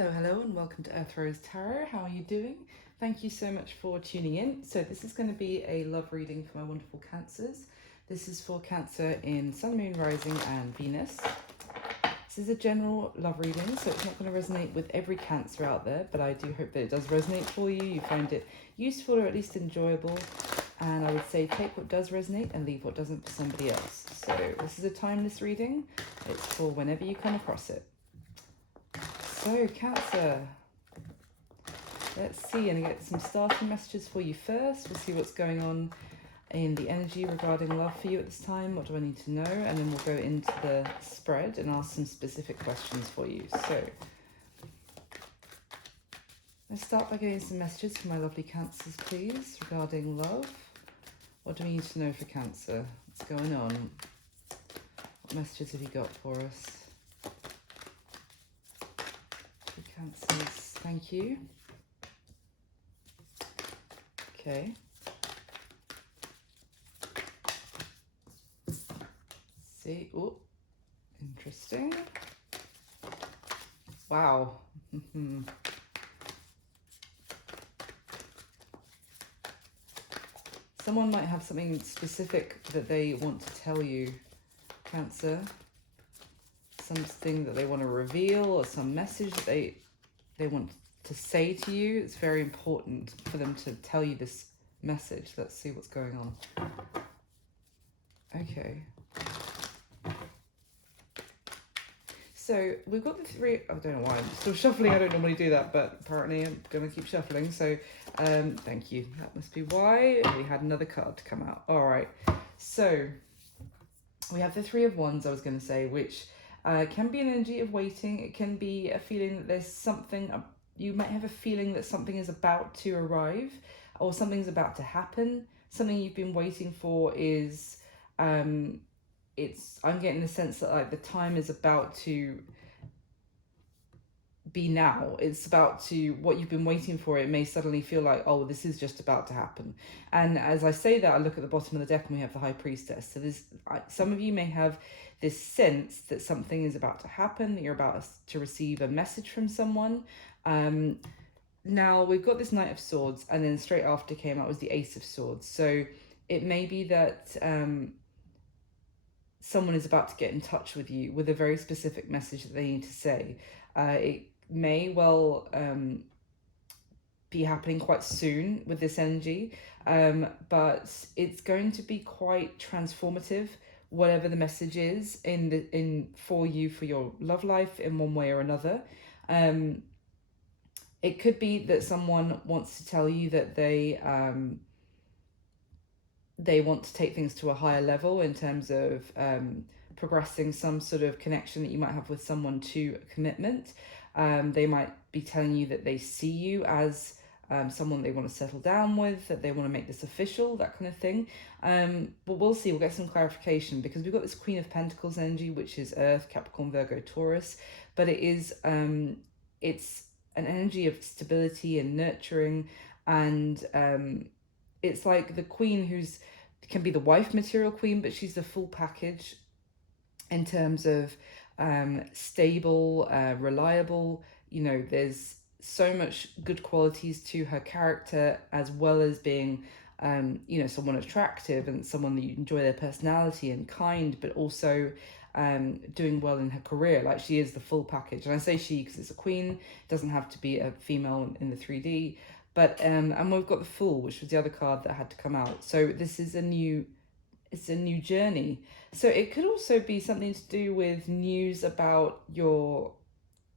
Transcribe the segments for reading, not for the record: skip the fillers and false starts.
Hello, and welcome to Earth Rose Tarot. How are you doing? Thank you so much for tuning in. So this is going to be a love reading for my wonderful Cancers. This is for Cancer in Sun, Moon, Rising, and Venus. This is a general love reading, so it's not going to resonate with every Cancer out there, but I do hope that it does resonate for you. You find it useful or at least enjoyable. And I would say take what does resonate and leave what doesn't for somebody else. So this is a timeless reading. It's for whenever you come across it. So Cancer, let's see, and get some starting messages for you first. We'll see what's going on in the energy regarding love for you at this time. What do I need to know? And then we'll go into the spread and ask some specific questions for you. So let's start by getting some messages for my lovely Cancers, please, regarding love. What do we need to know for Cancer? What's going on? What messages have you got for us? Cancers, thank you. Okay. See, oh, interesting. Wow. Someone might have something specific that they want to tell you, Cancer. Something that they want to reveal, or some message that they want to say to you. It's very important for them to tell you this message. Let's see what's going on. Okay. So we've got the three. I don't know why I'm still shuffling. I don't normally do that, but apparently I'm going to keep shuffling. So thank you. That must be why. We had another card to come out. All right. So we have the Three of Wands, I was going to say, which can be an energy of waiting. It can be a feeling that there's something, you might have a feeling that something is about to arrive or something's about to happen. Something you've been waiting for is, I'm getting the sense that like the time is about to be now. It's about to, what you've been waiting for, it may suddenly feel like, oh, this is just about to happen. And as I say that, I look at the bottom of the deck and we have the High Priestess. So there's, some of you may have this sense that something is about to happen, that you're about to receive a message from someone. Now we've got this Knight of Swords, and then straight after came out was the Ace of Swords. So it may be that someone is about to get in touch with you with a very specific message that they need to say. It may well be happening quite soon with this energy, but it's going to be quite transformative, whatever the message is for you, for your love life in one way or another. It could be that someone wants to tell you that they want to take things to a higher level in terms of progressing some sort of connection that you might have with someone to a commitment. They might be telling you that they see you as someone they want to settle down with, that they want to make this official, that kind of thing. But we'll see, we'll get some clarification, because we've got this Queen of Pentacles energy, which is Earth, Capricorn, Virgo, Taurus, but it is, it's an energy of stability and nurturing, and it's like the Queen who's, can be the wife material queen, but she's the full package in terms of stable, reliable. You know, there's so much good qualities to her character, as well as being you know, someone attractive and someone that you enjoy their personality and kind, but also doing well in her career. Like, she is the full package. And I say she because it's a queen, it doesn't have to be a female in the 3D. But and we've got the Fool, which was the other card that had to come out. So this is it's a new journey. So it could also be something to do with news about your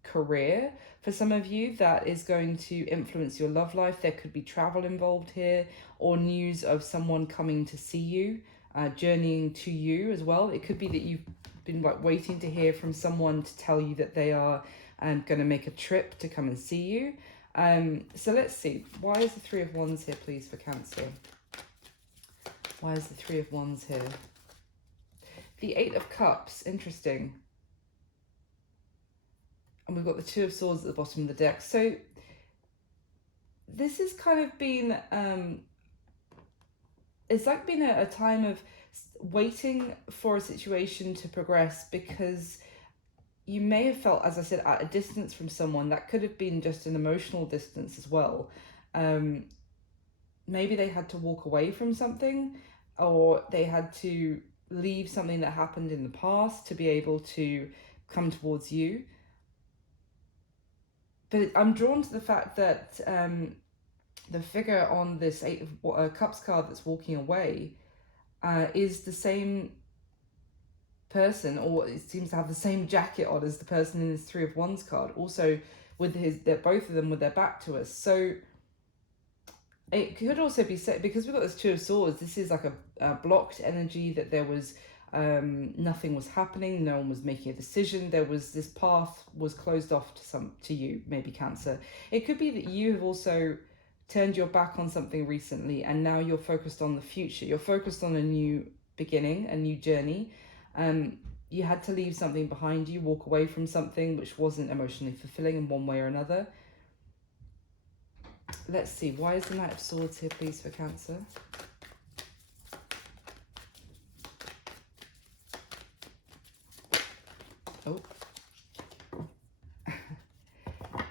career. For some of you, that is going to influence your love life. There could be travel involved here, or news of someone coming to see you, journeying to you as well. It could be that you've been like waiting to hear from someone to tell you that they are going to make a trip to come and see you. So let's see, why is the Three of Wands here, please, for Cancer? Why is the Three of Wands here? The Eight of Cups, interesting. And we've got the Two of Swords at the bottom of the deck. So this has kind of been, it's like been a time of waiting for a situation to progress, because you may have felt, as I said, at a distance from someone. That could have been just an emotional distance as well. Maybe they had to walk away from something, or they had to leave something that happened in the past to be able to come towards you. But I'm drawn to the fact that the figure on this Eight of Cups card that's walking away is the same person, or it seems to have the same jacket on as the person in this Three of Wands card, also with both of them with their back to us. So it could also be said, because we've got this Two of Swords, this is like a blocked energy, that there was nothing was happening, no one was making a decision, there was this path was closed off to you, maybe Cancer. It could be that you have also turned your back on something recently, and now you're focused on the future. You're focused on a new beginning, a new journey. You had to leave something behind you, walk away from something which wasn't emotionally fulfilling in one way or another. Let's see, why is the Knight of Swords here, please, for Cancer? Oh.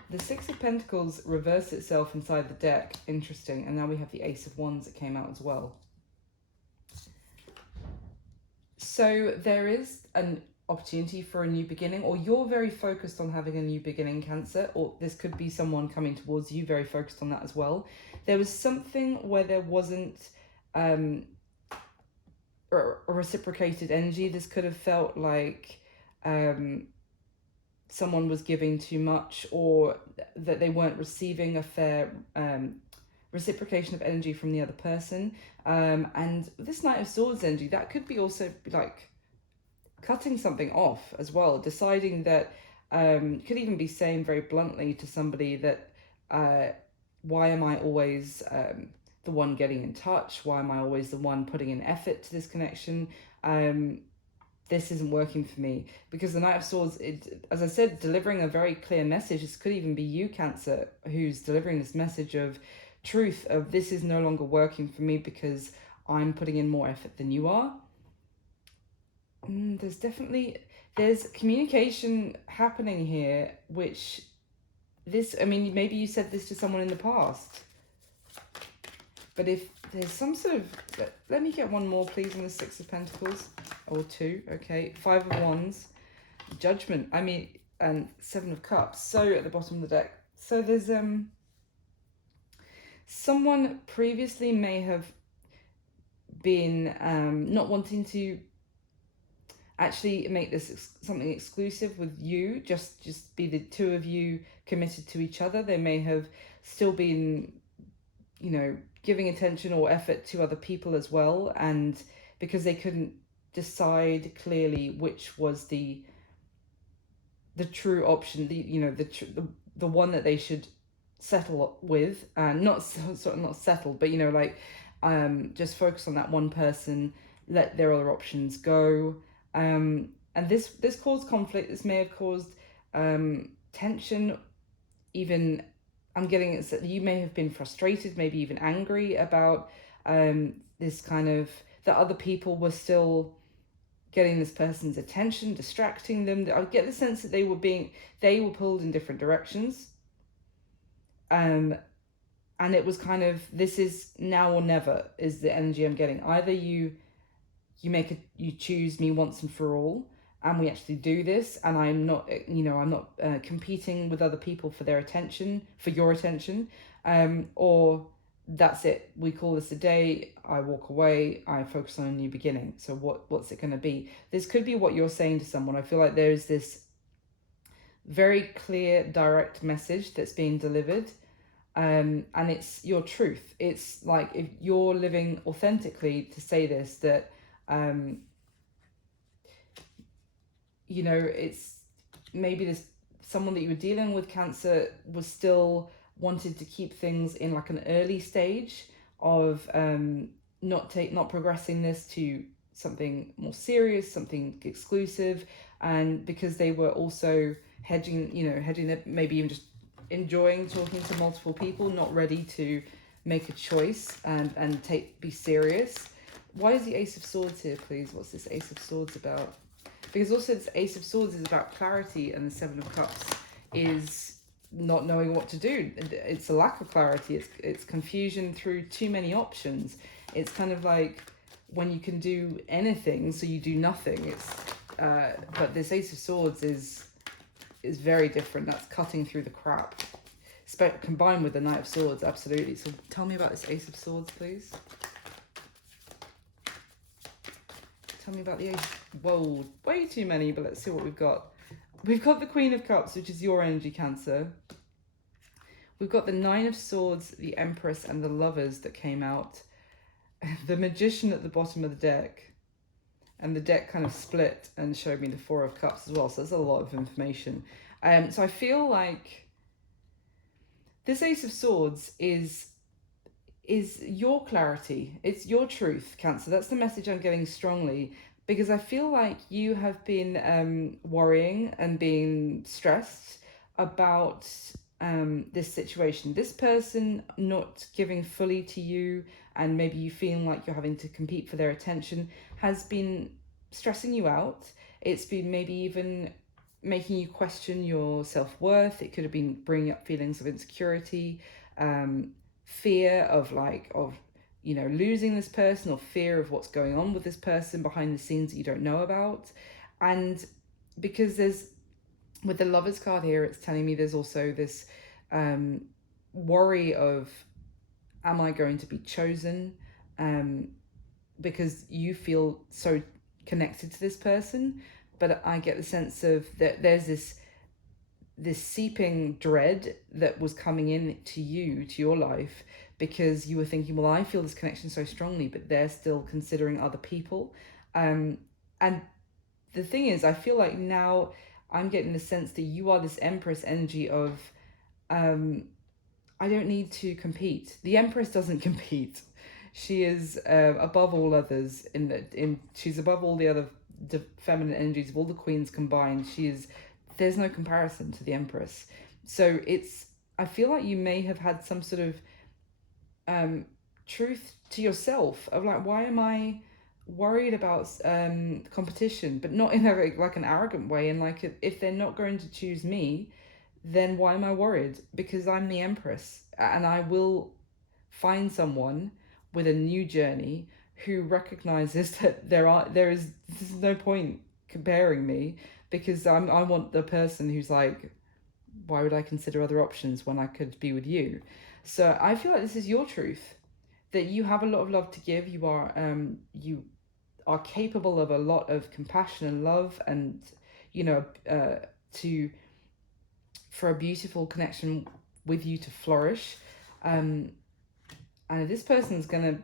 The Six of Pentacles reversed itself inside the deck. Interesting. And now we have the Ace of Wands that came out as well. So there is an opportunity for a new beginning, or you're very focused on having a new beginning, Cancer, or this could be someone coming towards you very focused on that as well. There was something where there wasn't a reciprocated energy. This could have felt like someone was giving too much, or that they weren't receiving a fair reciprocation of energy from the other person. And this Knight of Swords energy, that could be also like cutting something off as well, deciding that, could even be saying very bluntly to somebody that, why am I always the one getting in touch? Why am I always the one putting in effort to this connection? This isn't working for me. Because the Knight of Swords, as I said, delivering a very clear message. This could even be you, Cancer, who's delivering this message of truth, of this is no longer working for me because I'm putting in more effort than you are. There's communication happening here, which maybe you said this to someone in the past. But if there's some sort of, let me get one more, please, on the Six of Pentacles. Or two, okay. Five of Wands, Judgment, and Seven of Cups. So at the bottom of the deck. So there's someone previously may have been not wanting to actually make this something exclusive with you, just be the two of you committed to each other. They may have still been, giving attention or effort to other people as well, and because they couldn't decide clearly which was the true option, the one that they should settle with, and not settle, but just focus on that one person, let their other options go. And this caused conflict. This may have caused tension. Even I'm getting it that you may have been frustrated, maybe even angry about this kind of, that other people were still getting this person's attention, distracting them. I get the sense that they were pulled in different directions. And it was kind of, this is now or never is the energy I'm getting. Either you choose me once and for all, and we actually do this, and I'm not competing with other people for their attention, for your attention, or that's it, we call this a day, I walk away, I focus on a new beginning. So what's it going to be? This could be what you're saying to someone. I feel like there's this very clear, direct message that's being delivered, and it's your truth. It's like, if you're living authentically to say this, that it's maybe this someone that you were dealing with, Cancer, was still wanted to keep things in like an early stage of not progressing this to something more serious, something exclusive, and because they were also hedging it, maybe even just enjoying talking to multiple people, not ready to make a choice and be serious. Why is the Ace of Swords here, please? What's this Ace of Swords about? Because also this Ace of Swords is about clarity, and the Seven of Cups is not knowing what to do. It's a lack of clarity. It's confusion through too many options. It's kind of like when you can do anything, so you do nothing. It's but this Ace of Swords is very different. That's cutting through the crap. Combined with the Knight of Swords, absolutely. So tell me about this Ace of Swords, please. Tell me about the Ace. Whoa, way too many, but let's see what we've got. We've got the Queen of Cups, which is your energy, Cancer. We've got the Nine of Swords, the Empress, and the Lovers that came out. The Magician at the bottom of the deck. And the deck kind of split and showed me the Four of Cups as well. So that's a lot of information. So I feel like this Ace of Swords is your clarity. It's your truth, Cancer. That's the message I'm getting strongly, because I feel like you have been worrying and being stressed about this situation. This person not giving fully to you, and maybe you feeling like you're having to compete for their attention, has been stressing you out. It's been maybe even making you question your self-worth. It could have been bringing up feelings of insecurity, fear of losing this person, or fear of what's going on with this person behind the scenes that you don't know about. And because with the Lovers card here, it's telling me there's also this worry of, am I going to be chosen? Because you feel so connected to this person, but I get the sense of that there's this seeping dread that was coming in to your life, because you were thinking, well, I feel this connection so strongly, but they're still considering other people. And the thing is, I feel like now I'm getting the sense that you are this Empress energy of, I don't need to compete. The Empress doesn't compete. She is above all others. She's above all the other feminine energies of all the queens combined. There's no comparison to the Empress. So I feel like you may have had some sort of truth to yourself of like, why am I worried about competition, but not in like an arrogant way, and like, if they're not going to choose me, then why am I worried? Because I'm the Empress, and I will find someone with a new journey who recognizes that there's no point comparing me, because I want the person who's like, why would I consider other options when I could be with you? So I feel like this is your truth, that you have a lot of love to give. You are capable of a lot of compassion and love, and for a beautiful connection with you to flourish. And this person's gonna,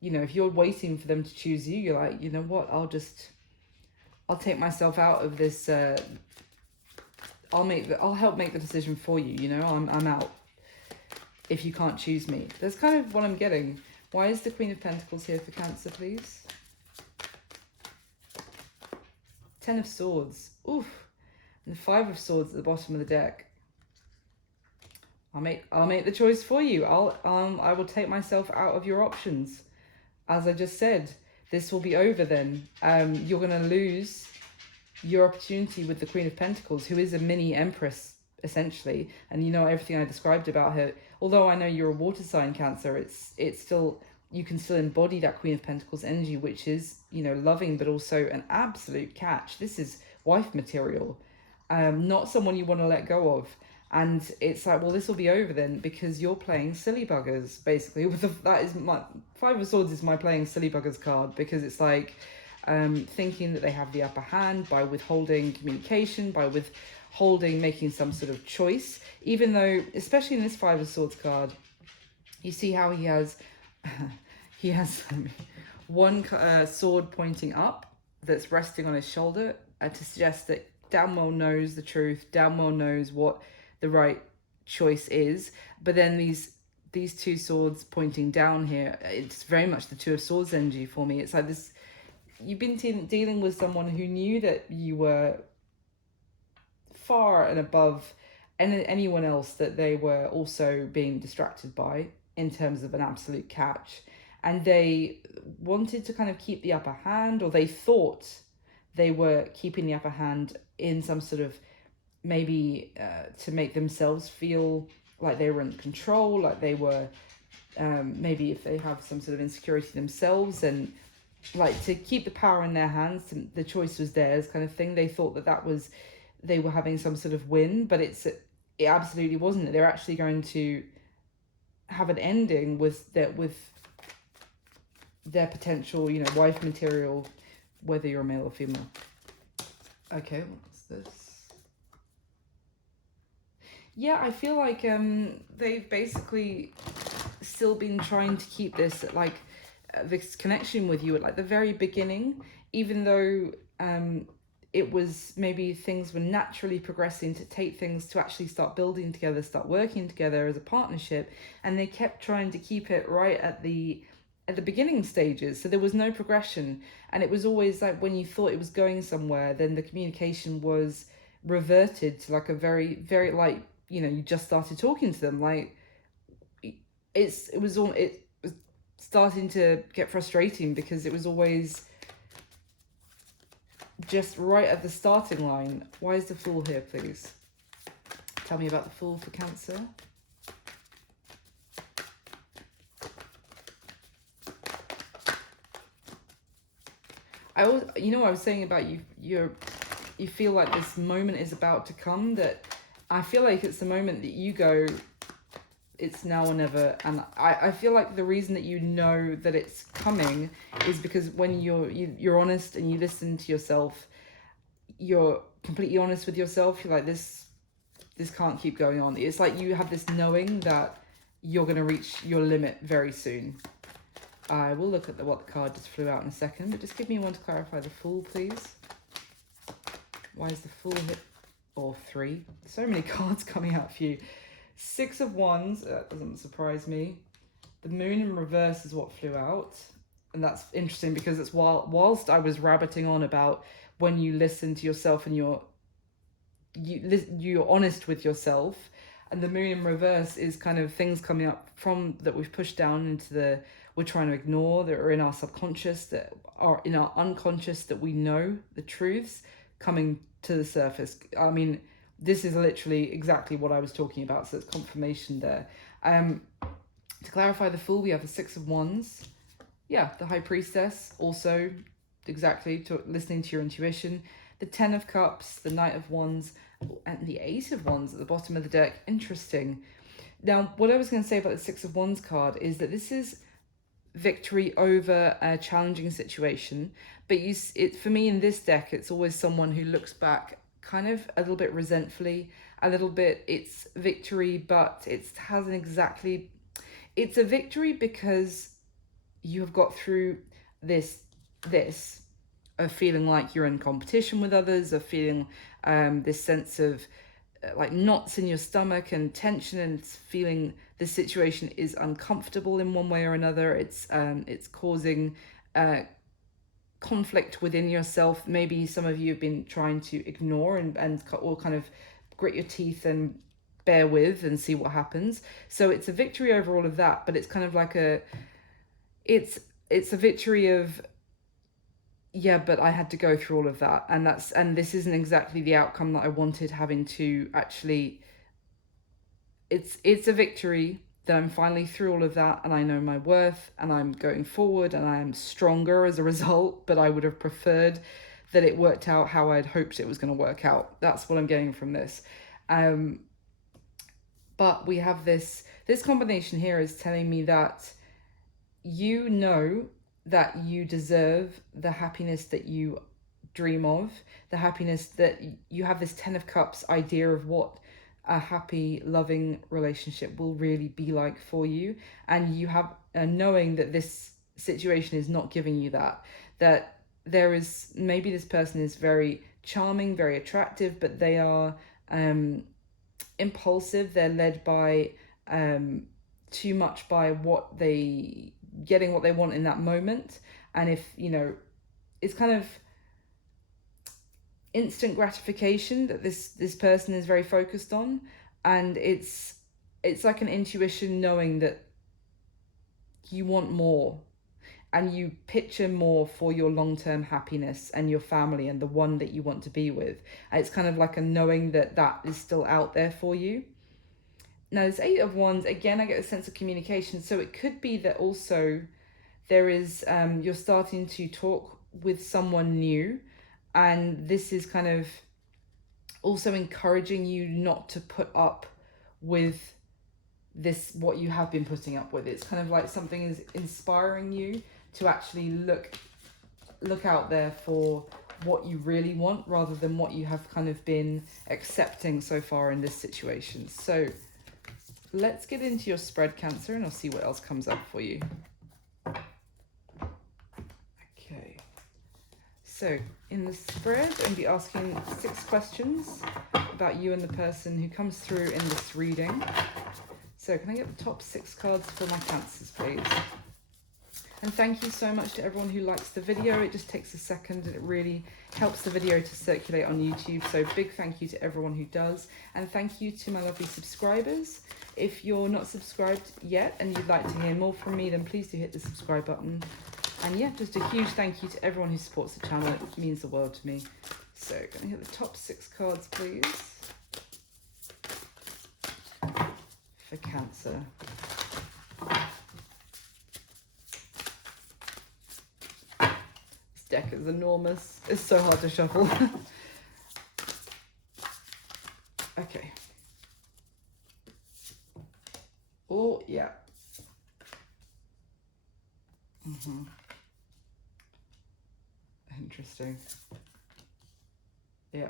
if you're waiting for them to choose you, you're like, you know what, I'll take myself out of this. I'll help make the decision for you. I'm out if you can't choose me. That's kind of what I'm getting. Why is the Queen of Pentacles here for Cancer, please? Ten of Swords. Oof. And the Five of Swords at the bottom of the deck. I'll make the choice for you. I will take myself out of your options. As I just said, this will be over then. You're going to lose your opportunity with the Queen of Pentacles, who is a mini Empress, essentially. And everything I described about her. Although I know you're a water sign, Cancer, it's still, you can still embody that Queen of Pentacles energy, which is, loving, but also an absolute catch. This is wife material, not someone you want to let go of. And it's like, well, this will be over then, because you're playing silly buggers, basically. That is my Five of Swords is my playing silly buggers card, because it's like thinking that they have the upper hand by withholding communication, by withholding making some sort of choice, even though, especially in this Five of Swords card, you see how he has one sword pointing up that's resting on his shoulder, to suggest that damn well knows the truth, damn well knows what the right choice is. But then these two swords pointing down here, it's very much the Two of Swords energy for me. It's like this, you've been dealing with someone who knew that you were far and above anyone else that they were also being distracted by, in terms of an absolute catch. And they wanted to kind of keep the upper hand, or they thought they were keeping the upper hand in some sort of, maybe to make themselves feel like they were in control, like they were, maybe if they have some sort of insecurity themselves, and like to keep the power in their hands, the choice was theirs kind of thing. They thought that that was, they were having some sort of win, but it absolutely wasn't. They're actually going to have an ending with their potential, you know, wife material, whether you're male or female. Okay, what's this? Yeah, I feel like they've basically still been trying to keep this like this connection with you at like the very beginning, even though it was, maybe things were naturally progressing to take things to actually start building together, start working together as a partnership, and they kept trying to keep it right at the beginning stages. So there was no progression, and it was always like when you thought it was going somewhere, then the communication was reverted to like a very, very, like, you know, you just started talking to them, like it was starting to get frustrating, because it was always just right at the starting line. Why is the Fool here, please? Tell me about the Fool for Cancer. I was saying about you feel like this moment is about to come, that I feel like it's the moment that you go, it's now or never. And I feel like the reason that you know that it's coming is because when you're honest and you listen to yourself, you're completely honest with yourself, you're like, this can't keep going on. It's like you have this knowing that you're going to reach your limit very soon. I will look at what the card just flew out in a second, but just give me one to clarify the Fool, please. Why is the Fool hit? Or 3? So many cards coming out for you. 6 of Wands, that doesn't surprise me. The Moon in reverse is what flew out. And that's interesting because it's whilst I was rabbiting on about when you listen to yourself and you're honest with yourself, and the Moon in reverse is kind of things coming up from that we've pushed down into we're trying to ignore, that are in our subconscious, that are in our unconscious, that we know the truths coming to the surface. I mean, this is literally exactly what I was talking about, so it's confirmation there. To clarify the Fool, we have the 6 of Wands. Yeah, the High Priestess, also exactly listening to your intuition. The 10 of Cups, the Knight of Wands, and the 8 of Wands at the bottom of the deck. Interesting. Now, what I was going to say about the 6 of Wands card is that this is victory over a challenging situation, but for me in this deck, it's always someone who looks back kind of a little bit resentfully, a little bit, it's victory, but it's a victory because you have got through this of feeling like you're in competition with others, of feeling this sense of like knots in your stomach and tension, and feeling the situation is uncomfortable in one way or another. It's causing conflict within yourself. Maybe some of you have been trying to ignore or kind of grit your teeth and bear with and see what happens. So it's a victory over all of that, but it's kind of like it's a victory of, yeah, but I had to go through all of that, and this isn't exactly the outcome that I wanted, having to actually, it's a victory that I'm finally through all of that, and I know my worth, and I'm going forward, and I am stronger as a result, but I would have preferred that it worked out how I'd hoped it was going to work out. That's what I'm getting from this. But we have this combination here is telling me that you know that you deserve the happiness that you dream of, the happiness that you have, this 10 of Cups idea of what a happy, loving relationship will really be like for you. And you have a knowing that this situation is not giving you that there is, maybe this person is very charming, very attractive, but they are impulsive. They're led by too much by getting what they want in that moment. And if, it's kind of instant gratification that this person is very focused on, and it's like an intuition knowing that you want more, and you picture more for your long-term happiness and your family and the one that you want to be with. And it's kind of like a knowing that that is still out there for you. Now, this Eight of Wands, again, I get a sense of communication. So it could be that also there is, you're starting to talk with someone new, and this is kind of also encouraging you not to put up with this, what you have been putting up with. It's kind of like something is inspiring you to actually look out there for what you really want, rather than what you have kind of been accepting so far in this situation. So let's get into your spread, Cancer, and I'll see what else comes up for you. Okay, so in the spread, I'm going to be asking 6 questions about you and the person who comes through in this reading. So can I get the top 6 cards for my Cancers, please? And thank you so much to everyone who likes the video. It just takes a second and it really helps the video to circulate on YouTube. So big thank you to everyone who does. And thank you to my lovely subscribers. If you're not subscribed yet and you'd like to hear more from me, then please do hit the subscribe button. And yeah, just a huge thank you to everyone who supports the channel. It means the world to me. So can I hit the top 6 cards, please? For Cancer. This deck is enormous. It's so hard to shuffle. Okay. Oh, yeah. Interesting. Yeah.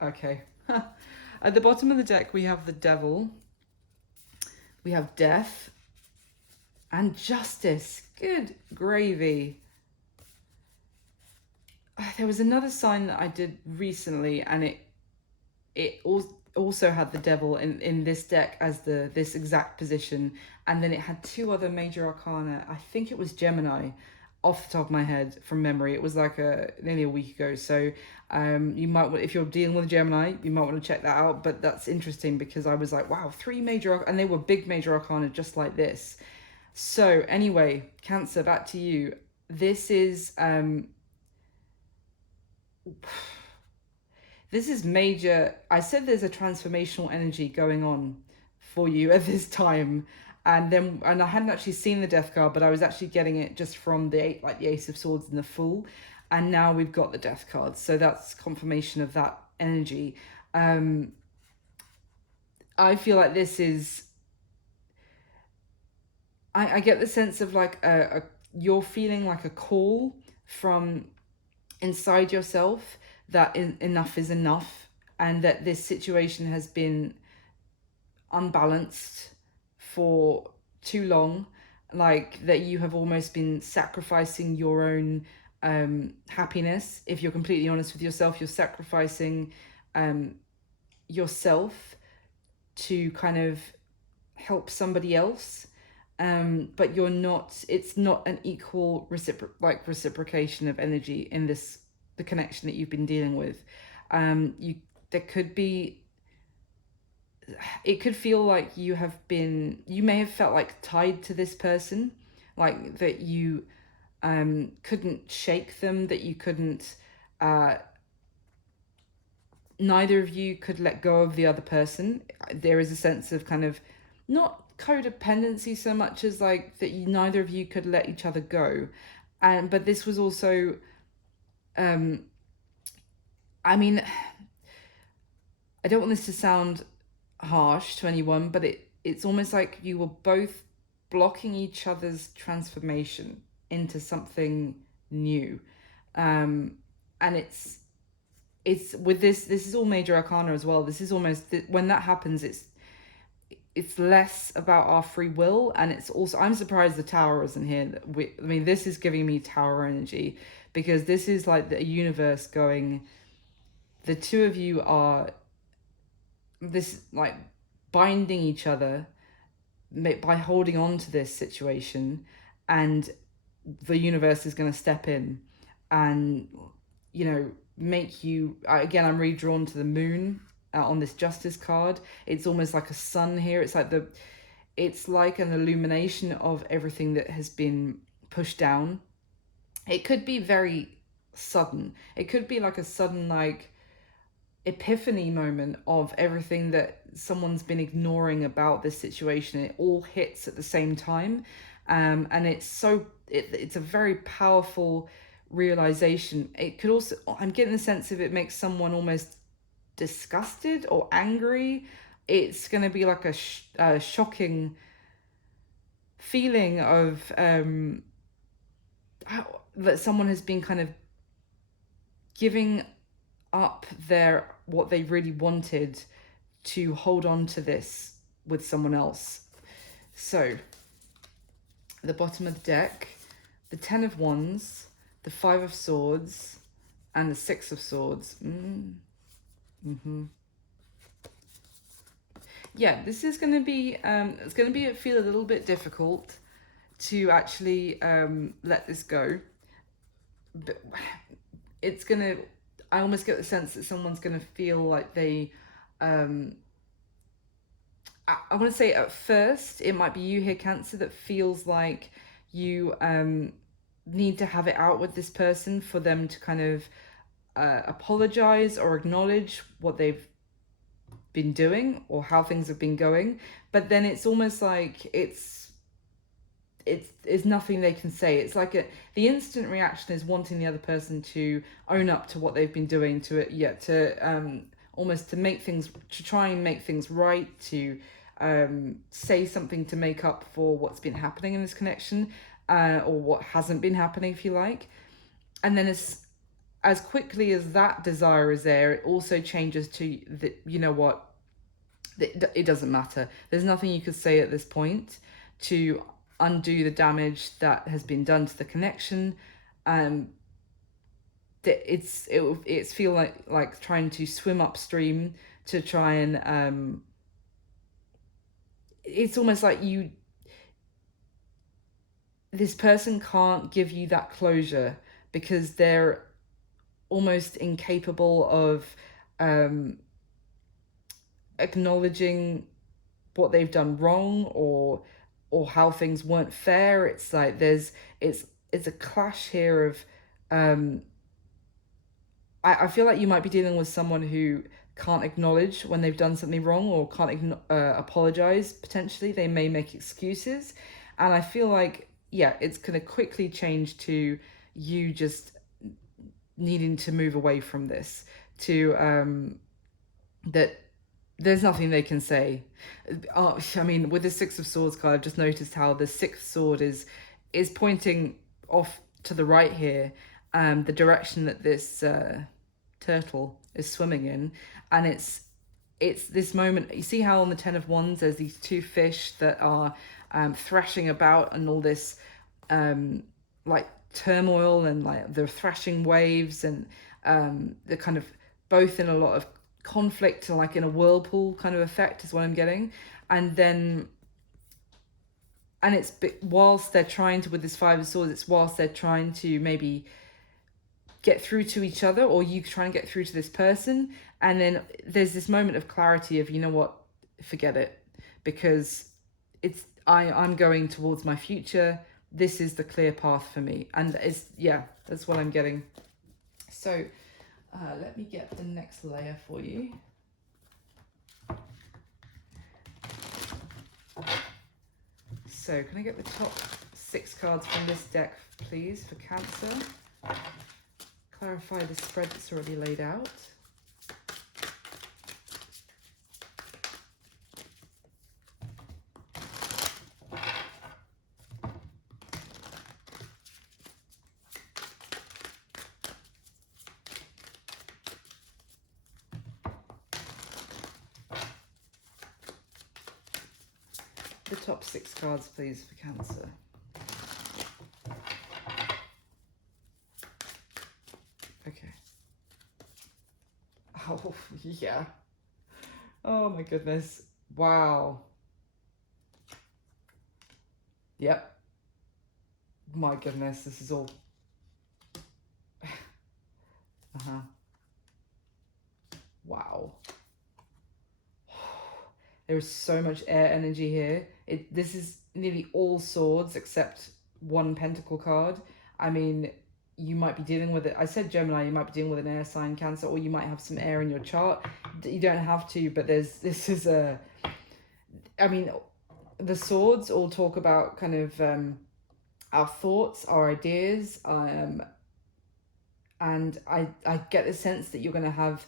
Okay. At the bottom of the deck, we have the Devil. We have Death. And Justice. Good gravy. There was another sign that I did recently, and it also had the Devil in this deck as this exact position, and then it had 2 other major arcana. I think it was Gemini, off the top of my head from memory. It was like nearly a week ago. So you might, if you're dealing with Gemini, you might want to check that out. But that's interesting because I was like, wow, 3 major, and they were big major arcana just like this. So anyway, Cancer, back to you. This is this is major. I said there's a transformational energy going on for you at this time. And I hadn't actually seen the Death card, but I was actually getting it just from the Ace of Swords and the Fool. And now we've got the Death card. So that's confirmation of that energy. I feel like this is, I get the sense of like you're feeling like a call from inside yourself that enough is enough, and that this situation has been unbalanced for too long, like that you have almost been sacrificing your own happiness. If you're completely honest with yourself, you're sacrificing yourself to kind of help somebody else, but you're not, it's not an equal reciprocation of energy in the connection that you've been dealing with. There could be, it could feel like you may have felt like tied to this person, like that you couldn't shake them, that you couldn't, neither of you could let go of the other person. There is a sense of kind of, not codependency so much as like that neither of you could let each other go. But this was also, I mean, I don't want this to sound harsh to anyone, but it's almost like you were both blocking each other's transformation into something new. And it's with this is all major arcana as well. This is almost, when that happens, it's less about our free will, and it's also, I'm surprised the Tower isn't here. I mean, this is giving me Tower energy, because this is like the universe going, the two of you are this, like, binding each other by holding on to this situation, and the universe is going to step in and, you know, make you, again, I'm really drawn to the moon on this Justice card. It's almost like a sun here. It's like it's like an illumination of everything that has been pushed down. It could be very sudden. It could be like a sudden, like, epiphany moment of everything that someone's been ignoring about this situation. It all hits at the same time, and it's a very powerful realization. It could also, I'm getting the sense of, it makes someone almost disgusted or angry. It's going to be like a shocking feeling of that someone has been kind of giving up what they really wanted to hold on to this with someone else. So the bottom of the deck, the 10 of Wands, the 5 of Swords, and the 6 of Swords. Yeah, this is going to be it's going to be feel a little bit difficult to actually let this go. But it's going to, I almost get the sense that someone's going to feel like they, I want to say at first, it might be you here, Cancer, that feels like you need to have it out with this person for them to kind of apologize or acknowledge what they've been doing or how things have been going. But then it's almost like it's nothing they can say. It's like the instant reaction is wanting the other person to own up to what they've been doing, to almost to make things, to try and make things right, to say something to make up for what's been happening in this connection, or what hasn't been happening, if you like. And then as quickly as that desire is there, it also changes to the, you know what, it doesn't matter. There's nothing you could say at this point to undo the damage that has been done to the connection. It's feel like trying to swim upstream to try and it's almost like this person can't give you that closure because they're almost incapable of acknowledging what they've done wrong or how things weren't fair. It's like it's a clash here of I feel like you might be dealing with someone who can't acknowledge when they've done something wrong or can't apologize. Potentially they may make excuses, and I feel like, yeah, it's going to quickly change to you just needing to move away from this, to that there's nothing they can say. I mean, with the 6 of Swords card, I've just noticed how the 6th sword is pointing off to the right here, the direction that this turtle is swimming in. And it's this moment, you see how on the 10 of Wands there's these two fish that are thrashing about, and all this like turmoil, and like the thrashing waves, and they're kind of both in a lot of conflict, like in a whirlpool kind of effect is what I'm getting. And it's whilst they're trying to, with this 5 of Swords, it's whilst they're trying to maybe get through to each other, or you trying to get through to this person, and then there's this moment of clarity of, you know what, forget it, because I'm going towards my future. This is the clear path for me. And that's what I'm getting. So let me get the next layer for you. So can I get the top 6 cards from this deck, please, for Cancer? Clarify the spread that's already laid out. The top 6 cards, please, for Cancer. Okay. Oh, yeah. Oh, my goodness. Wow. Yep. My goodness, this is all... Wow. There is so much air energy here. This is nearly all swords except one pentacle card. I mean, you might be dealing with it. I said Gemini, you might be dealing with an air sign, Cancer, or you might have some air in your chart. You don't have to, but this is a, I mean, the swords all talk about kind of our thoughts, our ideas, and I get the sense that you're going to have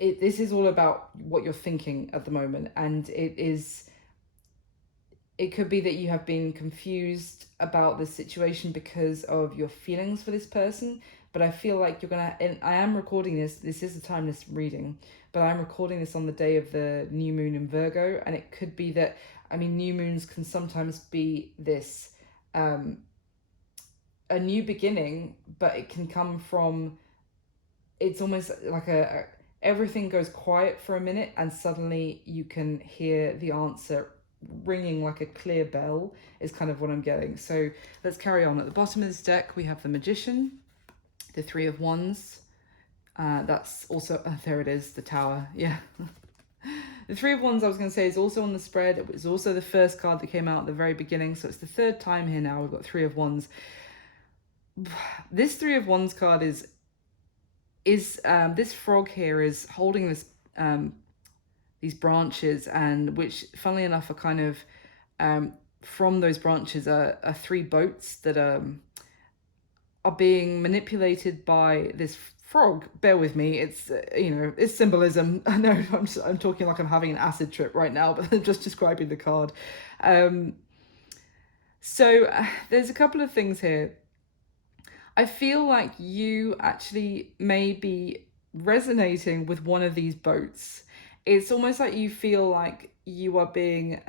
this is all about what you're thinking at the moment, and it could be that you have been confused about this situation because of your feelings for this person. But I feel like you're gonna, and I am recording this is a timeless reading, but I'm recording this on the day of the new moon in Virgo, and it could be that, I mean, new moons can sometimes be this a new beginning, but it can come from, it's almost like everything goes quiet for a minute, and suddenly you can hear the answer ringing like a clear bell, is kind of what I'm getting. So let's carry on. At the bottom of this deck, we have the Magician, the Three of Wands. That's also, there it is, the Tower. Yeah. The Three of Wands, I was going to say, is also on the spread. It was also the first card that came out at the very beginning. So it's the third time here now. We've got Three of Wands. This Three of Wands card is this frog here is holding this these branches, and which, funnily enough, are kind of from those branches are three boats that are being manipulated by this frog. Bear with me, it's it's symbolism. I know I'm talking like I'm having an acid trip right now, but I'm just describing the card. So there's a couple of things here. I feel like you actually may be resonating with one of these boats. It's almost like you feel like you are being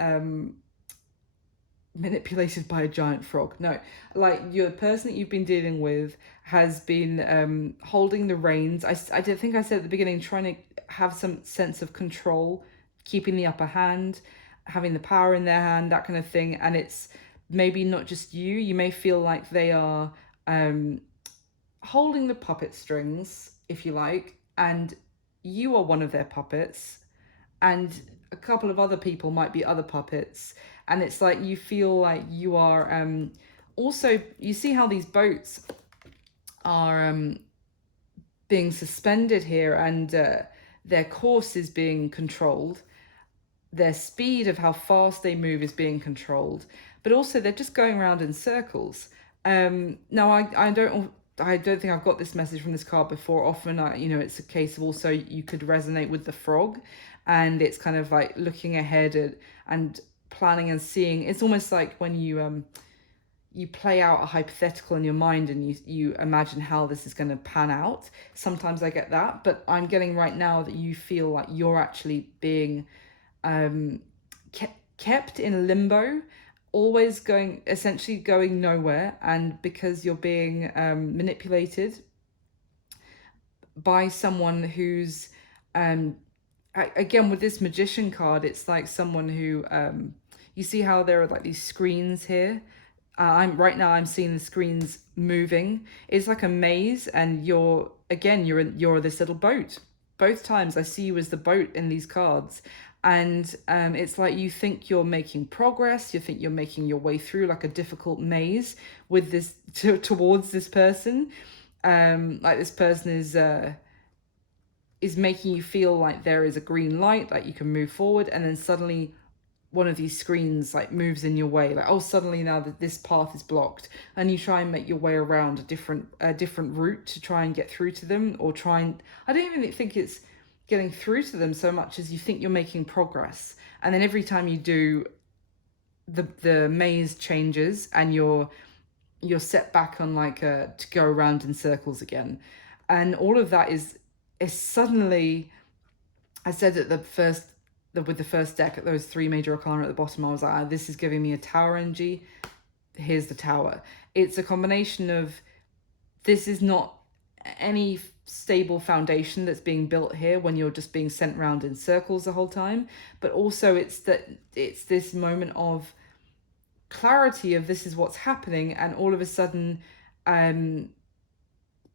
manipulated by a giant frog. No, like your person that you've been dealing with has been holding the reins. I did think I said at the beginning, trying to have some sense of control, keeping the upper hand, having the power in their hand, that kind of thing. And it's maybe not just you. You may feel like they are holding the puppet strings, if you like, and you are one of their puppets, and a couple of other people might be other puppets, and it's like you feel like you are also, you see how these boats are being suspended here, and their course is being controlled, their speed of how fast they move is being controlled, but also they're just going around in circles. Now I don't think I've got this message from this card before. Often, it's a case of also you could resonate with the frog, and it's kind of like looking ahead and planning and seeing. It's almost like when you play out a hypothetical in your mind, and you imagine how this is going to pan out. Sometimes I get that, but I'm getting right now that you feel like you're actually being kept in limbo, always essentially going nowhere, and because you're being manipulated by someone who's again, with this Magician card, it's like someone who you see how there are like these screens here. I'm seeing the screens moving. It's like a maze, and you're this little boat. Both times I see you as the boat in these cards. And it's like you think you're making progress, you think you're making your way through like a difficult maze with this towards this person. Like this person is making you feel like there is a green light, like you can move forward, and then suddenly one of these screens like moves in your way, like, oh, suddenly now that this path is blocked, and you try and make your way around a different route to try and get through to them, or I don't even think it's getting through to them so much as you think you're making progress, and then every time you do, the maze changes, and you're set back on like to go around in circles again. And all of that is suddenly, I said at with the first deck, at those three major arcana at the bottom, I was like, this is giving me a Tower energy. Here's the Tower. It's a combination of, this is not any stable foundation that's being built here when you're just being sent around in circles the whole time, but also it's this moment of clarity of this is what's happening, and all of a sudden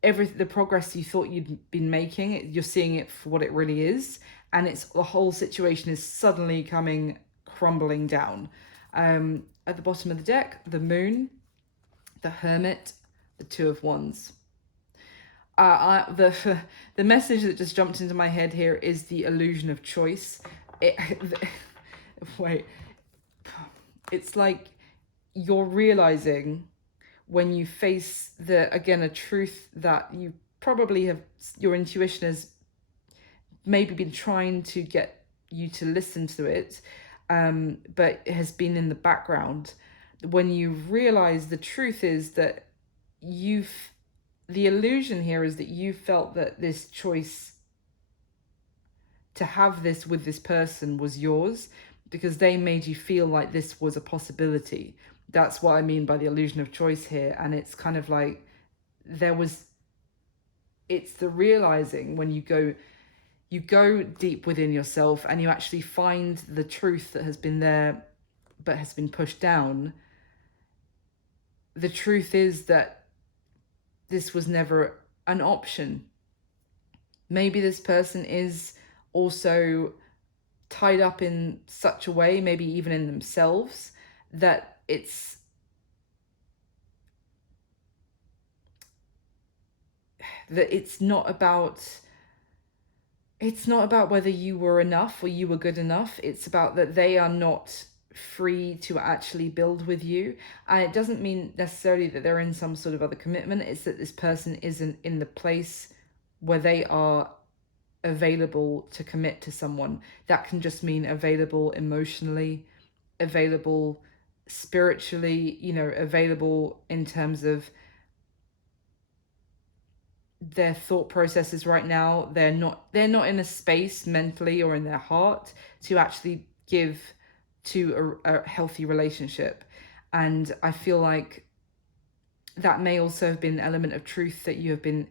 the progress you thought you'd been making, you're seeing it for what it really is, and it's the whole situation is suddenly coming crumbling down. At the bottom of the deck, the Moon, the Hermit, the Two of Wands. The message that just jumped into my head here is the illusion of choice. Wait, it's like you're realizing when you face a truth that you probably have, your intuition has maybe been trying to get you to listen to it, but it has been in the background. When you realize the truth is that the illusion here is that you felt that this choice to have this with this person was yours because they made you feel like this was a possibility. That's what I mean by the illusion of choice here. And it's kind of like it's the realizing when you go deep within yourself and you actually find the truth that has been there but has been pushed down. The truth is that this was never an option. Maybe this person is also tied up in such a way, maybe even in themselves, that it's not about whether you were enough or you were good enough. It's about that they are not free to actually build with you. And it doesn't mean necessarily that they're in some sort of other commitment. It's that this person isn't in the place where they are available to commit to someone. That can just mean available emotionally, available spiritually, available in terms of their thought processes right now. They're not in a space mentally or in their heart to actually give to a healthy relationship. And I feel like that may also have been an element of truth that you have been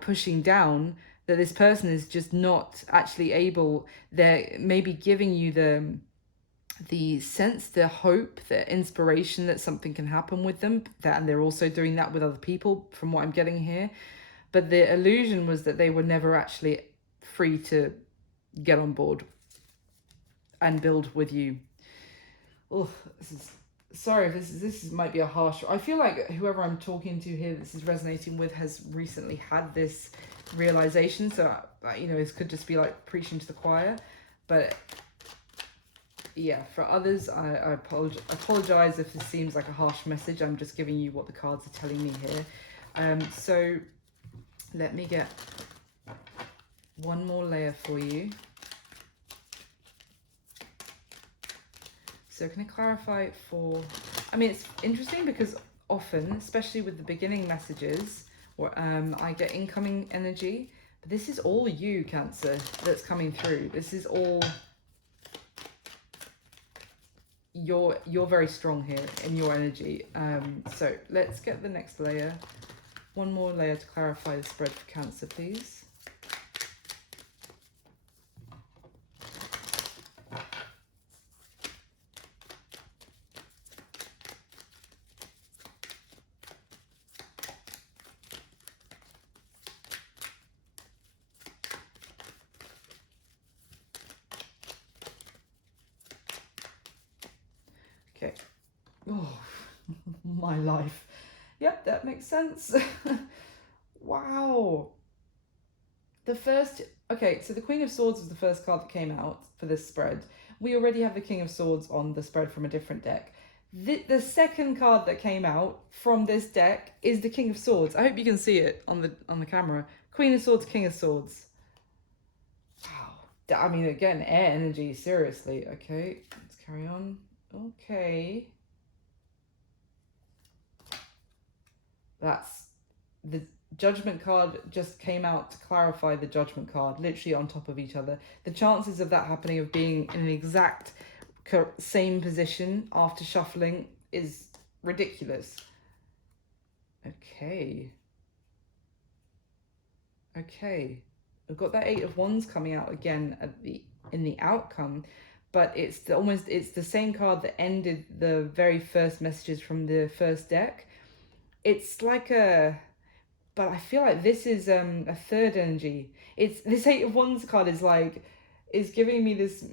pushing down, that this person is just not actually able. They're maybe giving you the sense, the hope, the inspiration that something can happen with them, and they're also doing that with other people from what I'm getting here. But the illusion was that they were never actually free to get on board and build with you. Oh, sorry if this might be a harsh. I feel like whoever I'm talking to here, this is resonating with, has recently had this realization. So this could just be like preaching to the choir. But yeah, for others, I apologize if this seems like a harsh message. I'm just giving you what the cards are telling me here. So let me get one more layer for you. So can I clarify it's interesting because often, especially with the beginning messages, I get incoming energy, but this is all you, Cancer, that's coming through. This is all, you're very strong here in your energy. So let's get the next layer. One more layer to clarify the spread for Cancer, please. Okay. Oh, my life. Yep, that makes sense. Wow. Okay, so the Queen of Swords was the first card that came out for this spread. We already have the King of Swords on the spread from a different deck. The second card that came out from this deck is the King of Swords. I hope you can see it on the camera. Queen of Swords, King of Swords. Wow. I mean, again, air energy, seriously. Okay, let's carry on. Okay. That's the Judgment card just came out to clarify the Judgment card, literally on top of each other. The chances of that happening, of being in an exact same position after shuffling, is ridiculous. Okay. We've got that Eight of Wands coming out again in the outcome, but it's the same card that ended the very first messages from the first deck. It's like but I feel like this is a third energy. It's this Eight of Wands card is giving me this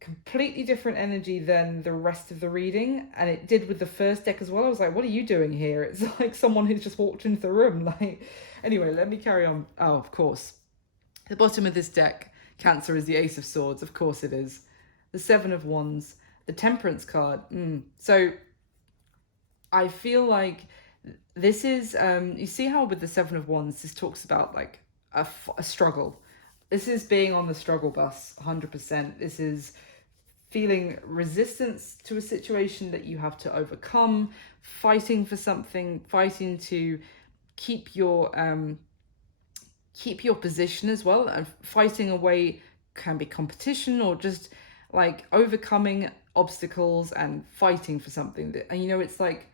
completely different energy than the rest of the reading, and it did with the first deck as well. I was like, what are you doing here? It's like someone who's just walked into the room. Like, anyway, let me carry on. Oh, of course, the bottom of this deck, Cancer, is the Ace of Swords. Of course it is. The Seven of Wands, the Temperance card. So I feel like this is you see how with the Seven of Wands this talks about like a struggle. This is being on the struggle bus 100%. This is feeling resistance to a situation that you have to overcome, fighting for something, fighting to keep your position as well, and fighting away can be competition or just like overcoming obstacles and fighting for something that, and it's like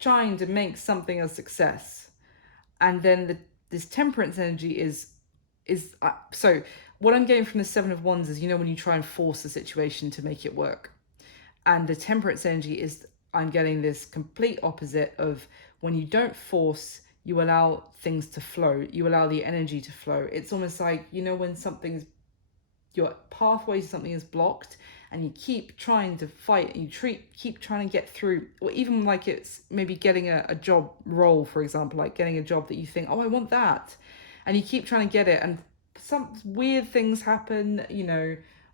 trying to make something a success. And then this temperance energy is so what I'm getting from the Seven of Wands is, when you try and force a situation to make it work. And the temperance energy is, I'm getting this complete opposite of when you don't force, you allow things to flow, you allow the energy to flow. It's almost like, when your pathway to something is blocked and you keep trying to fight and you keep trying to get through, or even like it's maybe getting a job role, for example, like getting a job that you think, oh, I want that. And you keep trying to get it, and some weird things happen,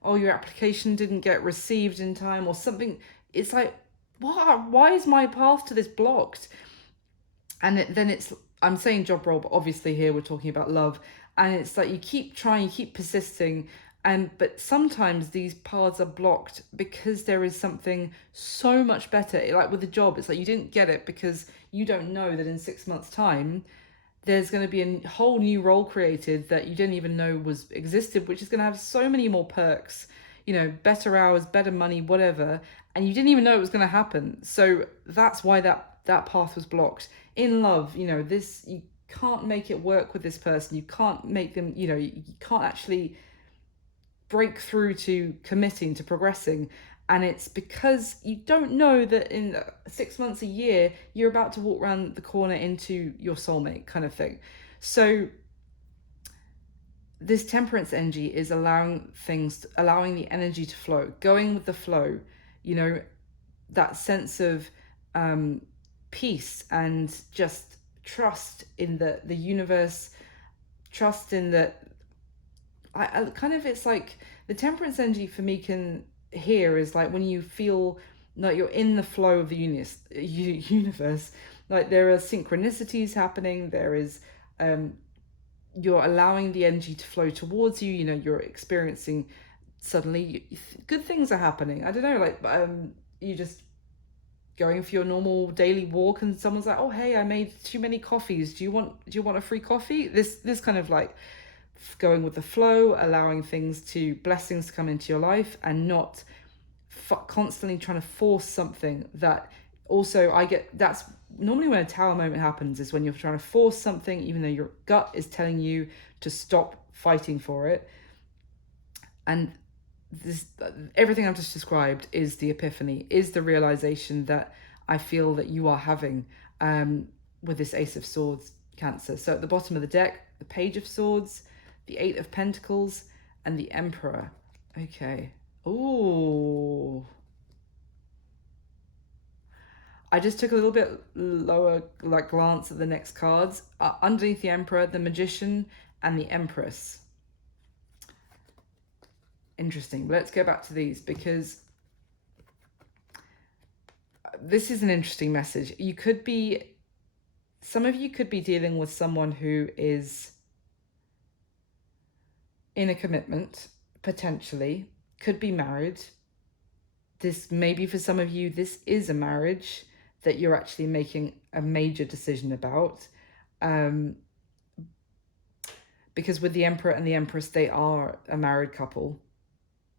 oh, your application didn't get received in time or something. It's like, why is my path to this blocked? And then I'm saying job role, but obviously here we're talking about love. And it's like you keep trying, you keep persisting, but sometimes these paths are blocked because there is something so much better. Like with the job, it's like you didn't get it because you don't know that in 6 months' time there's going to be a whole new role created that you didn't even know existed, which is going to have so many more perks, better hours, better money, whatever, and you didn't even know it was going to happen. So that's why that path was blocked. In love, this, you can't make it work with this person. You can't make them, you can't actually break through to committing, to progressing. And it's because you don't know that in 6 months, a year, you're about to walk around the corner into your soulmate kind of thing. So this temperance energy is allowing the energy to flow, going with the flow, that sense of peace and just trust in the universe, trust in that. I kind of, it's like the temperance energy for me here is like when you feel like you're in the flow of the universe, like there are synchronicities happening, there is you're allowing the energy to flow towards you, you're experiencing suddenly good things are happening. I don't know, like you just going for your normal daily walk and someone's like, oh hey, I made too many coffees, do you want a free coffee? This kind of like going with the flow, allowing blessings to come into your life, and not constantly trying to force something. That also that's normally when a tower moment happens, is when you're trying to force something even though your gut is telling you to stop fighting for it. And this, everything I've just described, is the epiphany, is the realization that I feel that you are having with this Ace of Swords, Cancer. So at the bottom of the deck, the Page of Swords, the Eight of Pentacles, and the Emperor. Okay. Ooh. I just took a little bit lower glance at the next cards. Underneath the Emperor, the Magician, and the Empress. Interesting. But let's go back to these, because this is an interesting message. Some of you could be dealing with someone who is in a commitment, potentially, could be married. This, maybe for some of you, this is a marriage that you're actually making a major decision about. Because with the Emperor and the Empress, they are a married couple,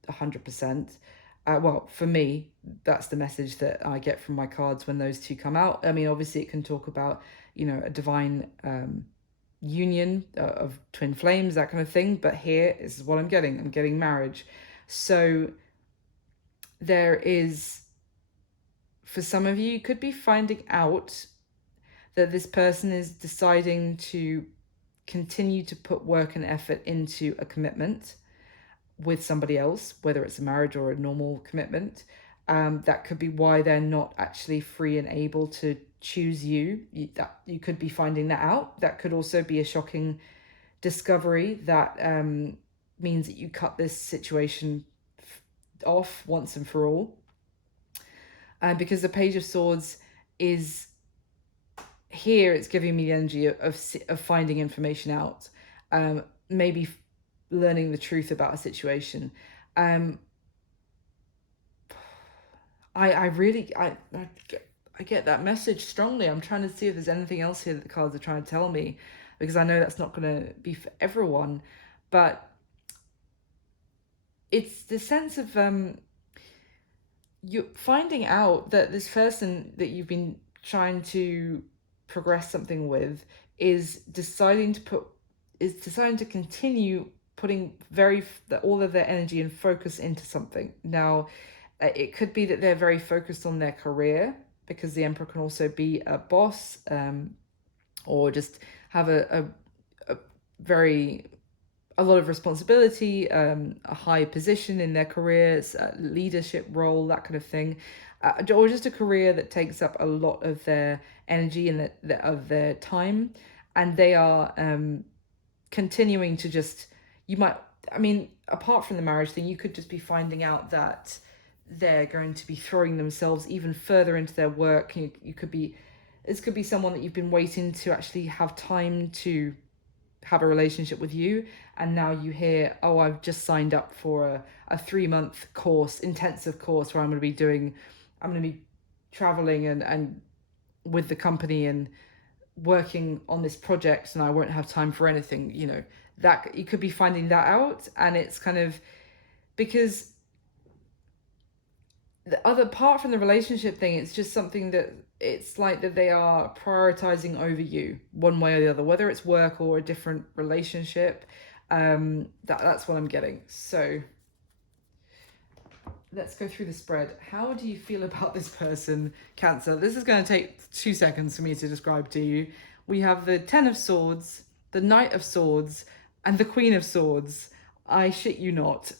100%. Well, for me, that's the message that I get from my cards when those two come out. I mean, obviously it can talk about, a divine union of twin flames, that kind of thing. But here, this is what I'm getting. I'm getting marriage. So there is, for some of you, you could be finding out that this person is deciding to continue to put work and effort into a commitment with somebody else, whether it's a marriage or a normal commitment. That could be why they're not actually free and able to choose you. You could be finding that out. That could also be a shocking discovery that means that you cut this situation off once and for all. Because the Page of Swords is here, it's giving me the energy of finding information out, maybe learning the truth about a situation. I get that message strongly. I'm trying to see if there's anything else here that the cards are trying to tell me, because I know that's not going to be for everyone, but it's the sense of you're finding out that this person that you've been trying to progress something with is deciding to continue putting all of their energy and focus into something. Now, it could be that they're very focused on their career, because the Emperor can also be a boss, or just have a lot of responsibility, a high position in their careers, leadership role, that kind of thing, or just a career that takes up a lot of their energy and of their time, and they are continuing to just, apart from the marriage thing, you could just be finding out that they're going to be throwing themselves even further into their work. This could be someone that you've been waiting to actually have time to have a relationship with you, and now you hear, oh, I've just signed up for a 3-month course, intensive course, where I'm going to be traveling and with the company and working on this project, and I won't have time for anything. That you could be finding that out, and it's kind of because the other part from the relationship thing, it's just something that it's like that they are prioritizing over you one way or the other, whether it's work or a different relationship. That's what I'm getting. So let's go through the spread. How do you feel about this person, Cancer? This is going to take 2 seconds for me to describe to you. We have the Ten of Swords, the Knight of Swords, and the Queen of Swords. I shit you not.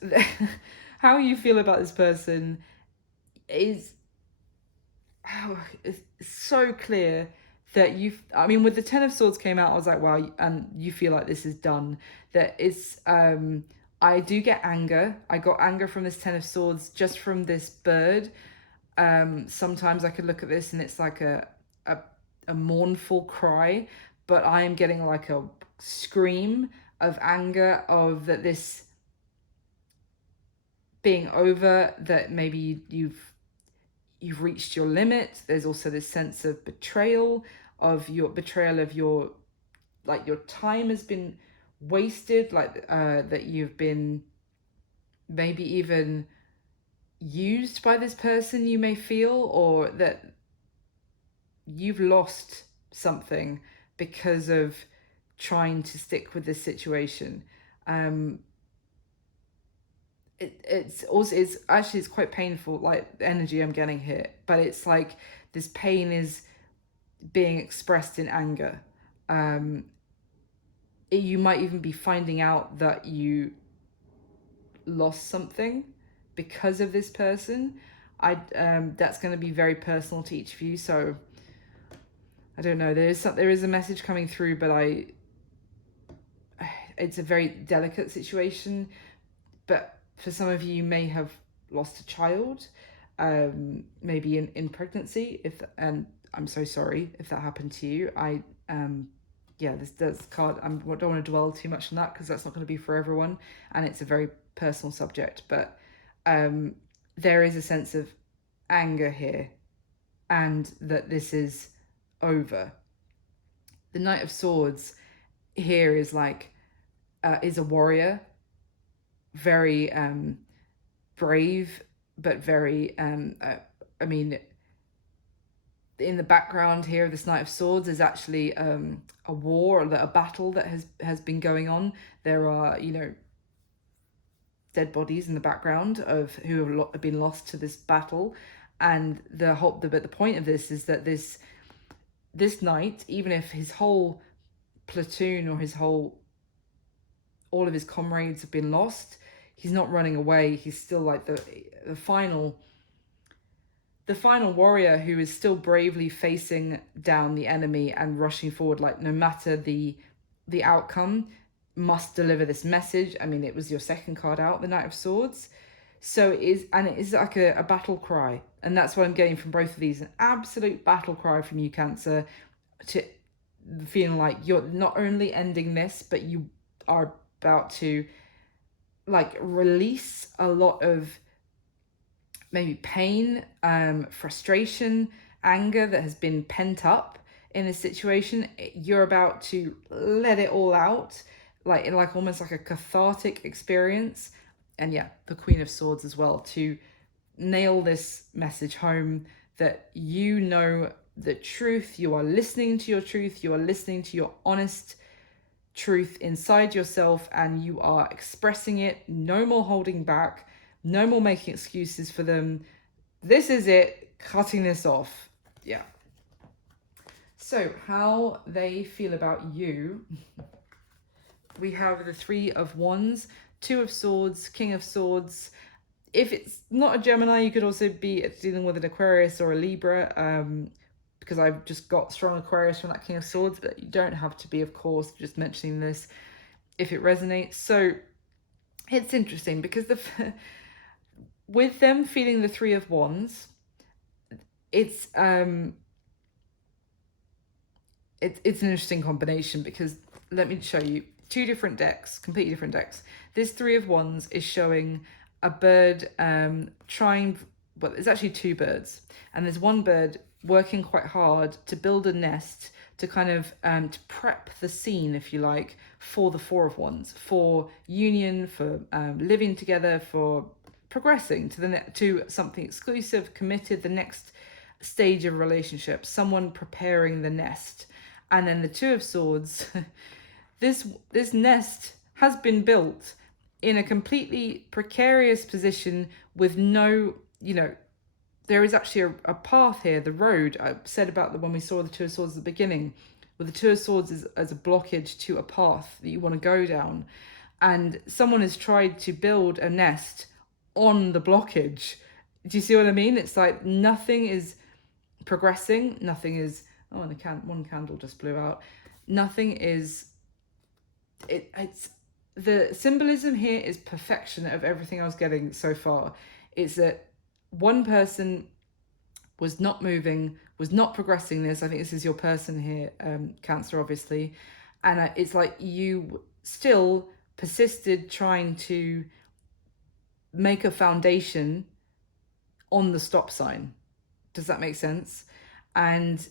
How you feel about this person is it's so clear that with the Ten of Swords came out, I was like, wow, and you feel like this is done. That it's I do get anger. I got anger from this Ten of Swords just from this bird. Sometimes I could look at this and it's like a mournful cry, but I am getting like a scream of anger of that this being over, that maybe you've reached your limit. There's also this sense of betrayal of your time has been wasted, that you've been maybe even used by this person, you may feel, or that you've lost something because of trying to stick with this situation. It's quite painful, like the energy I'm getting here, but it's like this pain is being expressed in anger. You might even be finding out that you lost something because of this person. That's going to be very personal to each of you, so I don't know. There is a message coming through, but it's a very delicate situation. But for some of you, you may have lost a child, maybe in pregnancy. And I'm so sorry if that happened to you. This card, I don't want to dwell too much on that, because that's not going to be for everyone, and it's a very personal subject. But there is a sense of anger here, and that this is over. The Knight of Swords here is is a warrior, very brave, but very in the background here of this Knight of Swords is actually a war, or a battle that has been going on. There are dead bodies in the background of who have been lost to this battle, and the point of this is that this knight, even if his whole platoon or all of his comrades have been lost, he's not running away. He's still like the final warrior who is still bravely facing down the enemy and rushing forward, like no matter the outcome, must deliver this message. I mean, it was your second card out, the Knight of Swords. So it is like a battle cry. And that's what I'm getting from both of these. An absolute battle cry from you, Cancer, to feeling like you're not only ending this, but you are about to like release a lot of maybe pain, frustration, anger that has been pent up in a situation. You're about to let it all out, like almost like a cathartic experience. And yeah, the Queen of Swords as well, to nail this message home that you know the truth, you are listening to your truth, you are listening to your honest truth inside yourself, and you are expressing it. No more holding back, no more making excuses for them. This is it, cutting this off. Yeah. So how they feel about you. We have the Three of Wands, Two of Swords, King of Swords. If it's not a Gemini, you could also be dealing with an Aquarius or a Libra, because I've just got strong Aquarius from that King of Swords, but you don't have to be, of course, just mentioning this if it resonates. So it's interesting because with them feeling the Three of Wands, it's an interesting combination, because let me show you two different decks, completely different decks. This Three of Wands is showing a bird trying, well, it's actually two birds, and there's one bird working quite hard to build a nest to kind of to prep the scene, if you like, for the Four of Wands, for union, for living together, for progressing to something exclusive, committed, the next stage of relationship, someone preparing the nest. And then the Two of Swords, this nest has been built in a completely precarious position with no, there is actually a path here, the road. I said about when we saw the Two of Swords at the beginning, where the Two of Swords is as a blockage to a path that you want to go down. And someone has tried to build a nest on the blockage. Do you see what I mean? It's like nothing is progressing, nothing is, oh, and one candle just blew out. Nothing is, it's, the symbolism here is perfection of everything I was getting so far. It's that one person was not moving, was not progressing this. I think this is your person here, Cancer, obviously. And it's like you still persisted trying to make a foundation on the stop sign. Does that make sense? And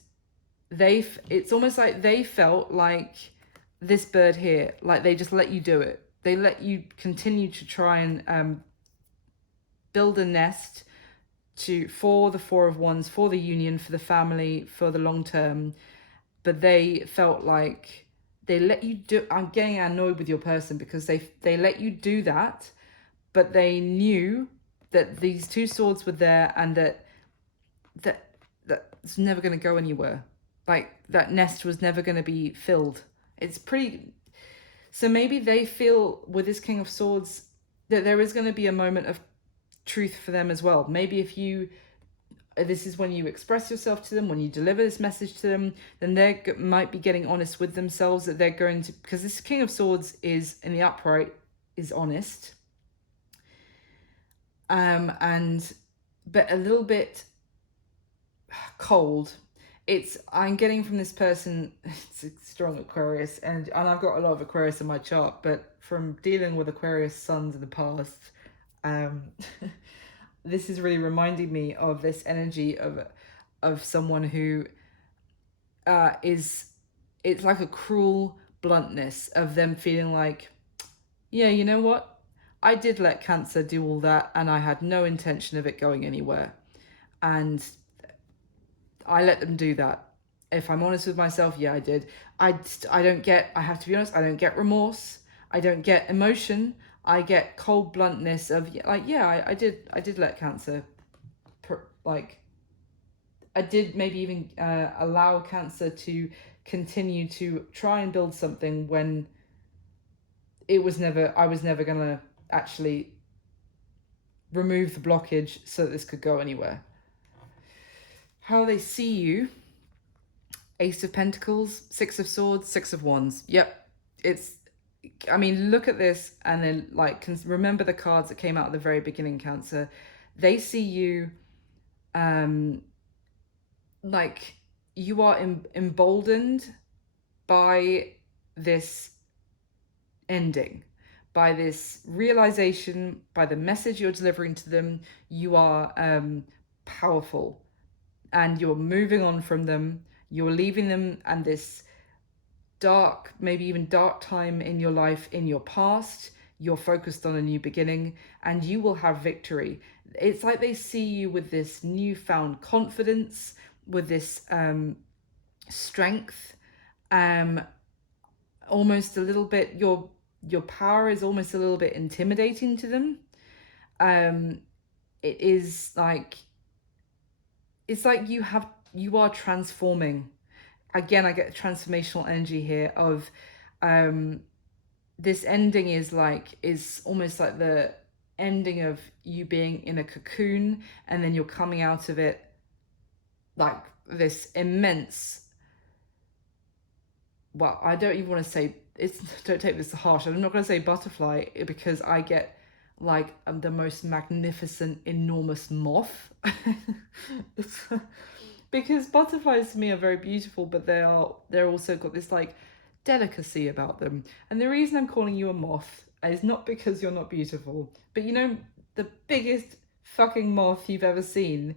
it's almost like they felt like this bird here, like they just let you do it. They let you continue to try and build a nest for the Four of Wands, for the union, for the family, for the long term. But they felt like they let you do. I'm getting annoyed with your person because they let you do that, but they knew that these two swords were there, and that it's never going to go anywhere. Like that nest was never going to be filled. It's pretty. So maybe they feel with this King of Swords that there is going to be a moment of truth for them as well. Maybe if this is when you express yourself to them, when you deliver this message to them, then they might be getting honest with themselves, that they're going to, because this King of Swords is in the upright, is honest, but a little bit cold. I'm getting from this person, it's a strong Aquarius, and I've got a lot of Aquarius in my chart, but from dealing with Aquarius suns in the past, this is really reminding me of this energy of someone who it's like a cruel bluntness of them feeling like, yeah, you know what? I did let Cancer do all that, and I had no intention of it going anywhere. And I let them do that. If I'm honest with myself, yeah, I did. I have to be honest, I don't get remorse. I don't get emotion. I get cold bluntness of like, yeah, I did let Cancer I did maybe even allow Cancer to continue to try and build something when I was never gonna actually remove the blockage so that this could go anywhere. How they see you: Ace of Pentacles, Six of Swords, Six of Wands. Yep, it's, I mean, look at this and then like remember the cards that came out at the very beginning, Cancer. They see you like you are emboldened by this ending, by this realization, by the message you're delivering to them. You are powerful, and you're moving on from them. You're leaving them and this dark, maybe even dark time in your life, in your past. You're focused on a new beginning, and you will have victory. It's like they see you with this newfound confidence, with this strength, almost a little bit, your power is almost a little bit intimidating to them. It is like, it's like you are transforming. Again, I get transformational energy here of this ending is almost like the ending of you being in a cocoon, and then you're coming out of it like this immense, well, I don't even want to say, it's, don't take this harsh, I'm not going to say butterfly, because I get like the most magnificent enormous moth. Because butterflies to me are very beautiful, but they're also got this like delicacy about them. And the reason I'm calling you a moth is not because you're not beautiful, but you know, the biggest fucking moth you've ever seen,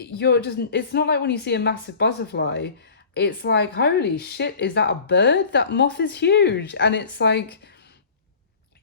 you're just, it's not like when you see a massive butterfly, it's like, holy shit, is that a bird? That moth is huge. And it's like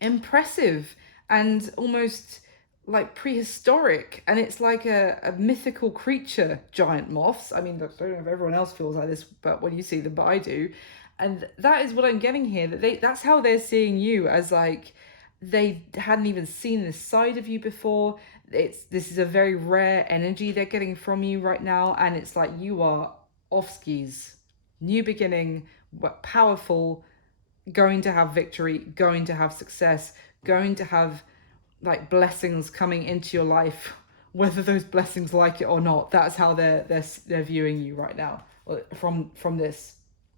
impressive and almost like prehistoric, and it's like a mythical creature, giant moths. I mean, I don't know if everyone else feels like this, but when you see them, but I do. And that is what I'm getting here, that that's how they're seeing you, as like they hadn't even seen this side of you before. This is a very rare energy they're getting from you right now, and it's like you are off skis, new beginning, powerful, going to have victory, going to have success, going to have like blessings coming into your life, whether those blessings like it or not. That's how they're viewing you right now, from this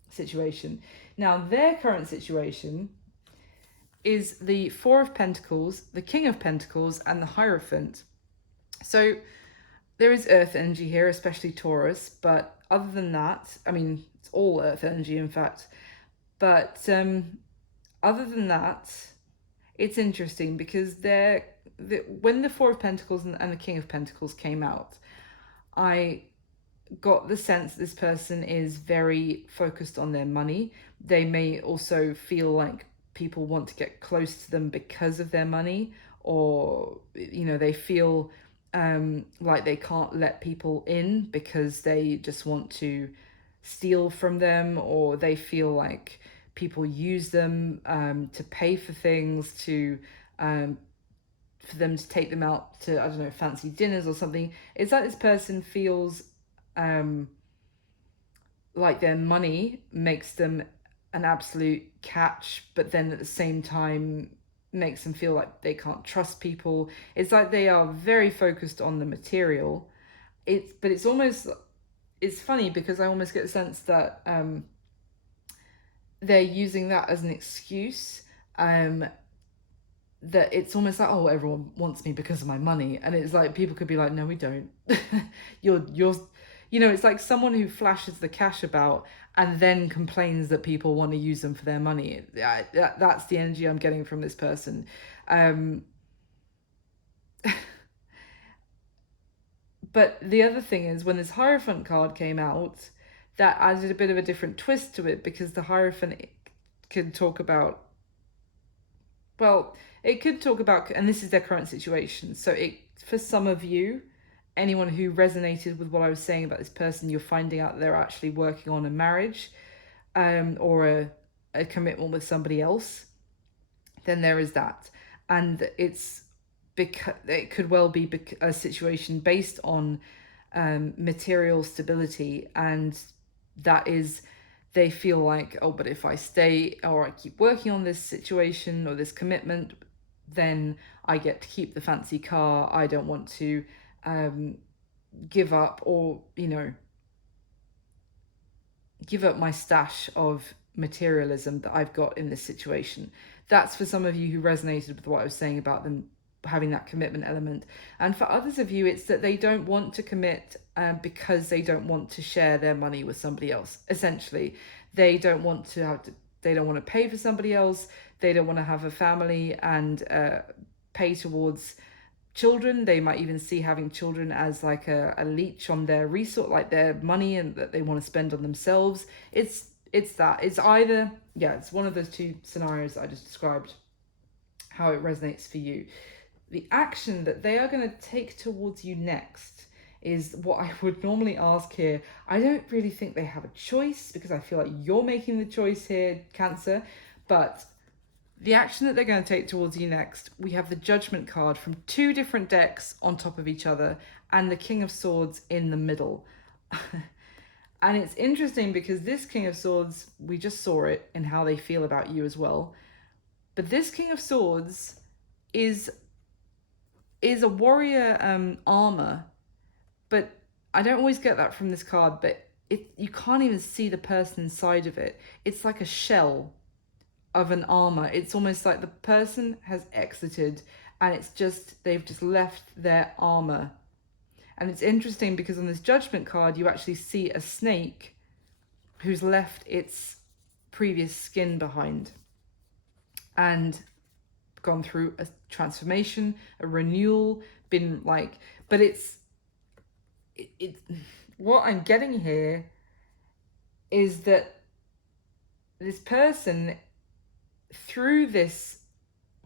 situation. Now their current situation is the Four of Pentacles, the King of Pentacles, and the Hierophant. So there is earth energy here, especially Taurus, but other than that, I mean, it's all earth energy, in fact. But other than that, it's interesting because when the Four of Pentacles and the King of Pentacles came out, I got the sense this person is very focused on their money. They may also feel like people want to get close to them because of their money, or you know, they feel like they can't let people in because they just want to steal from them, or they feel like people use them to pay for things, to for them to take them out to, I don't know, fancy dinners or something. It's like this person feels like their money makes them an absolute catch, but then at the same time makes them feel like they can't trust people. It's like they are very focused on the material. But it's almost, it's funny because I almost get the sense that they're using that as an excuse, that it's almost like, oh, everyone wants me because of my money. And it's like, people could be like, no, we don't. you're you know, it's like someone who flashes the cash about and then complains that people want to use them for their money. That's the energy I'm getting from this person. But the other thing is, when this Hierophant card came out, that added a bit of a different twist to it, because the Hierophant can talk about, well, it could talk about, and this is their current situation. So for some of you, anyone who resonated with what I was saying about this person, you're finding out they're actually working on a marriage or a commitment with somebody else. Then there is that. And it's because it could well be a situation based on material stability, and that is, they feel like, oh, but if I stay or I keep working on this situation or this commitment, then I get to keep the fancy car. I don't want to give up, or give up my stash of materialism that I've got in this situation. That's for some of you who resonated with what I was saying about them having that commitment element. And for others of you, it's that they don't want to commit because they don't want to share their money with somebody else. Essentially, they don't want to they don't want to pay for somebody else. They don't want to have a family and pay towards children. They might even see having children as like a leech on their resource, like their money, and that they want to spend on themselves. It's either, it's one of those two scenarios that I just described, how it resonates for you. The action that they are going to take towards you next is what I would normally ask here. I don't really think they have a choice, because I feel like you're making the choice here, Cancer. But the action that they're going to take towards you next, we have the Judgment card from two different decks on top of each other, and the King of Swords in the middle. And it's interesting because this King of Swords, we just saw it in how they feel about you as well. But this King of Swords is a warrior armor, but I don't always get that from this card, but you can't even see the person inside of it. It's like a shell of an armor. It's almost like the person has exited and they've just left their armor. And it's interesting because on this Judgment card, you actually see a snake who's left its previous skin behind and gone through a transformation, a renewal, but what I'm getting here is that this person, through this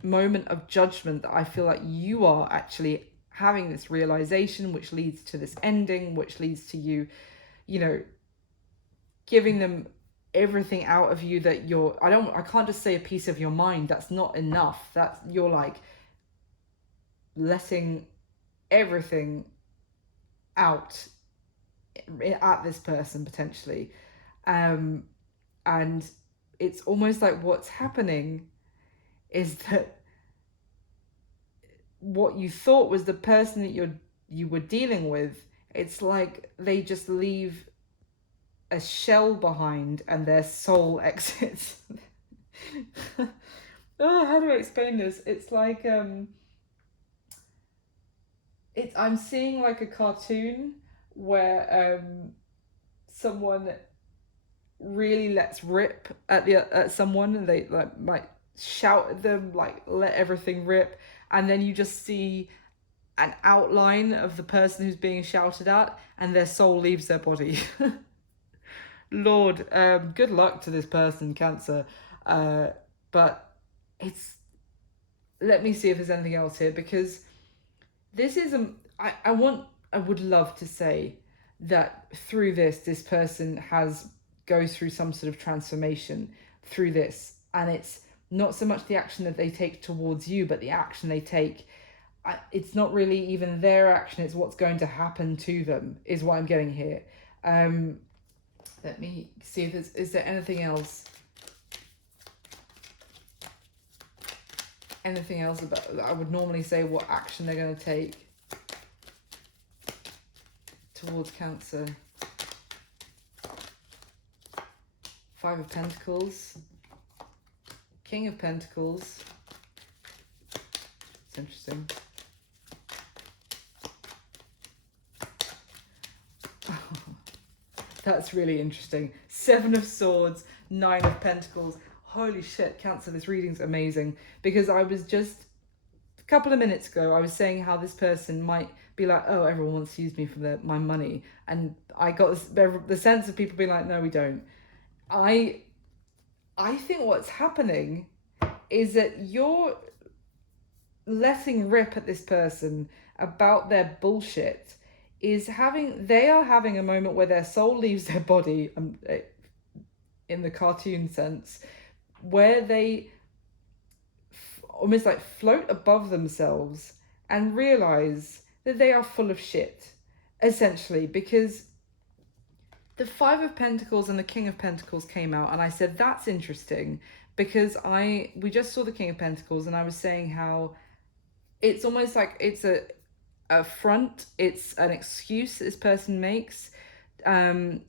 moment of judgment, that I feel like you are actually having this realization, which leads to this ending, which leads to you, giving them everything out of you that I can't just say a piece of your mind. That's not enough. That's, you're like letting everything out at this person potentially. And it's almost like what's happening is that what you thought was the person that you were dealing with, it's like they just leave a shell behind and their soul exits. Oh, how do I explain this? It's like I'm seeing like a cartoon where someone really lets rip at someone, and they might shout at them, let everything rip, and then you just see an outline of the person who's being shouted at, and their soul leaves their body. Lord, good luck to this person, Cancer. But let me see if there's anything else here, because this is I would love to say that through this person goes through some sort of transformation through this, and it's not so much the action that they take towards you, but the action they take, it's not really even their action, it's what's going to happen to them, is what I'm getting here. Let me see if is there anything else about that I would normally say what action they're going to take towards Cancer. 5 of Pentacles, King of Pentacles. It's interesting. That's really interesting. 7 of Swords, 9 of Pentacles. Holy shit, Cancer, this reading's amazing. Because I was just, a couple of minutes ago, I was saying how this person might be like, oh, everyone wants to use me for my money. And I got the sense of people being like, no, we don't. I think what's happening is that you're letting rip at this person about their bullshit. They are having a moment where their soul leaves their body, in the cartoon sense, where they almost float above themselves and realize that they are full of shit, essentially, because the Five of Pentacles and the King of Pentacles came out, and I said that's interesting because we just saw the King of Pentacles, and I was saying how it's almost like it's a front, it's an excuse that this person makes, and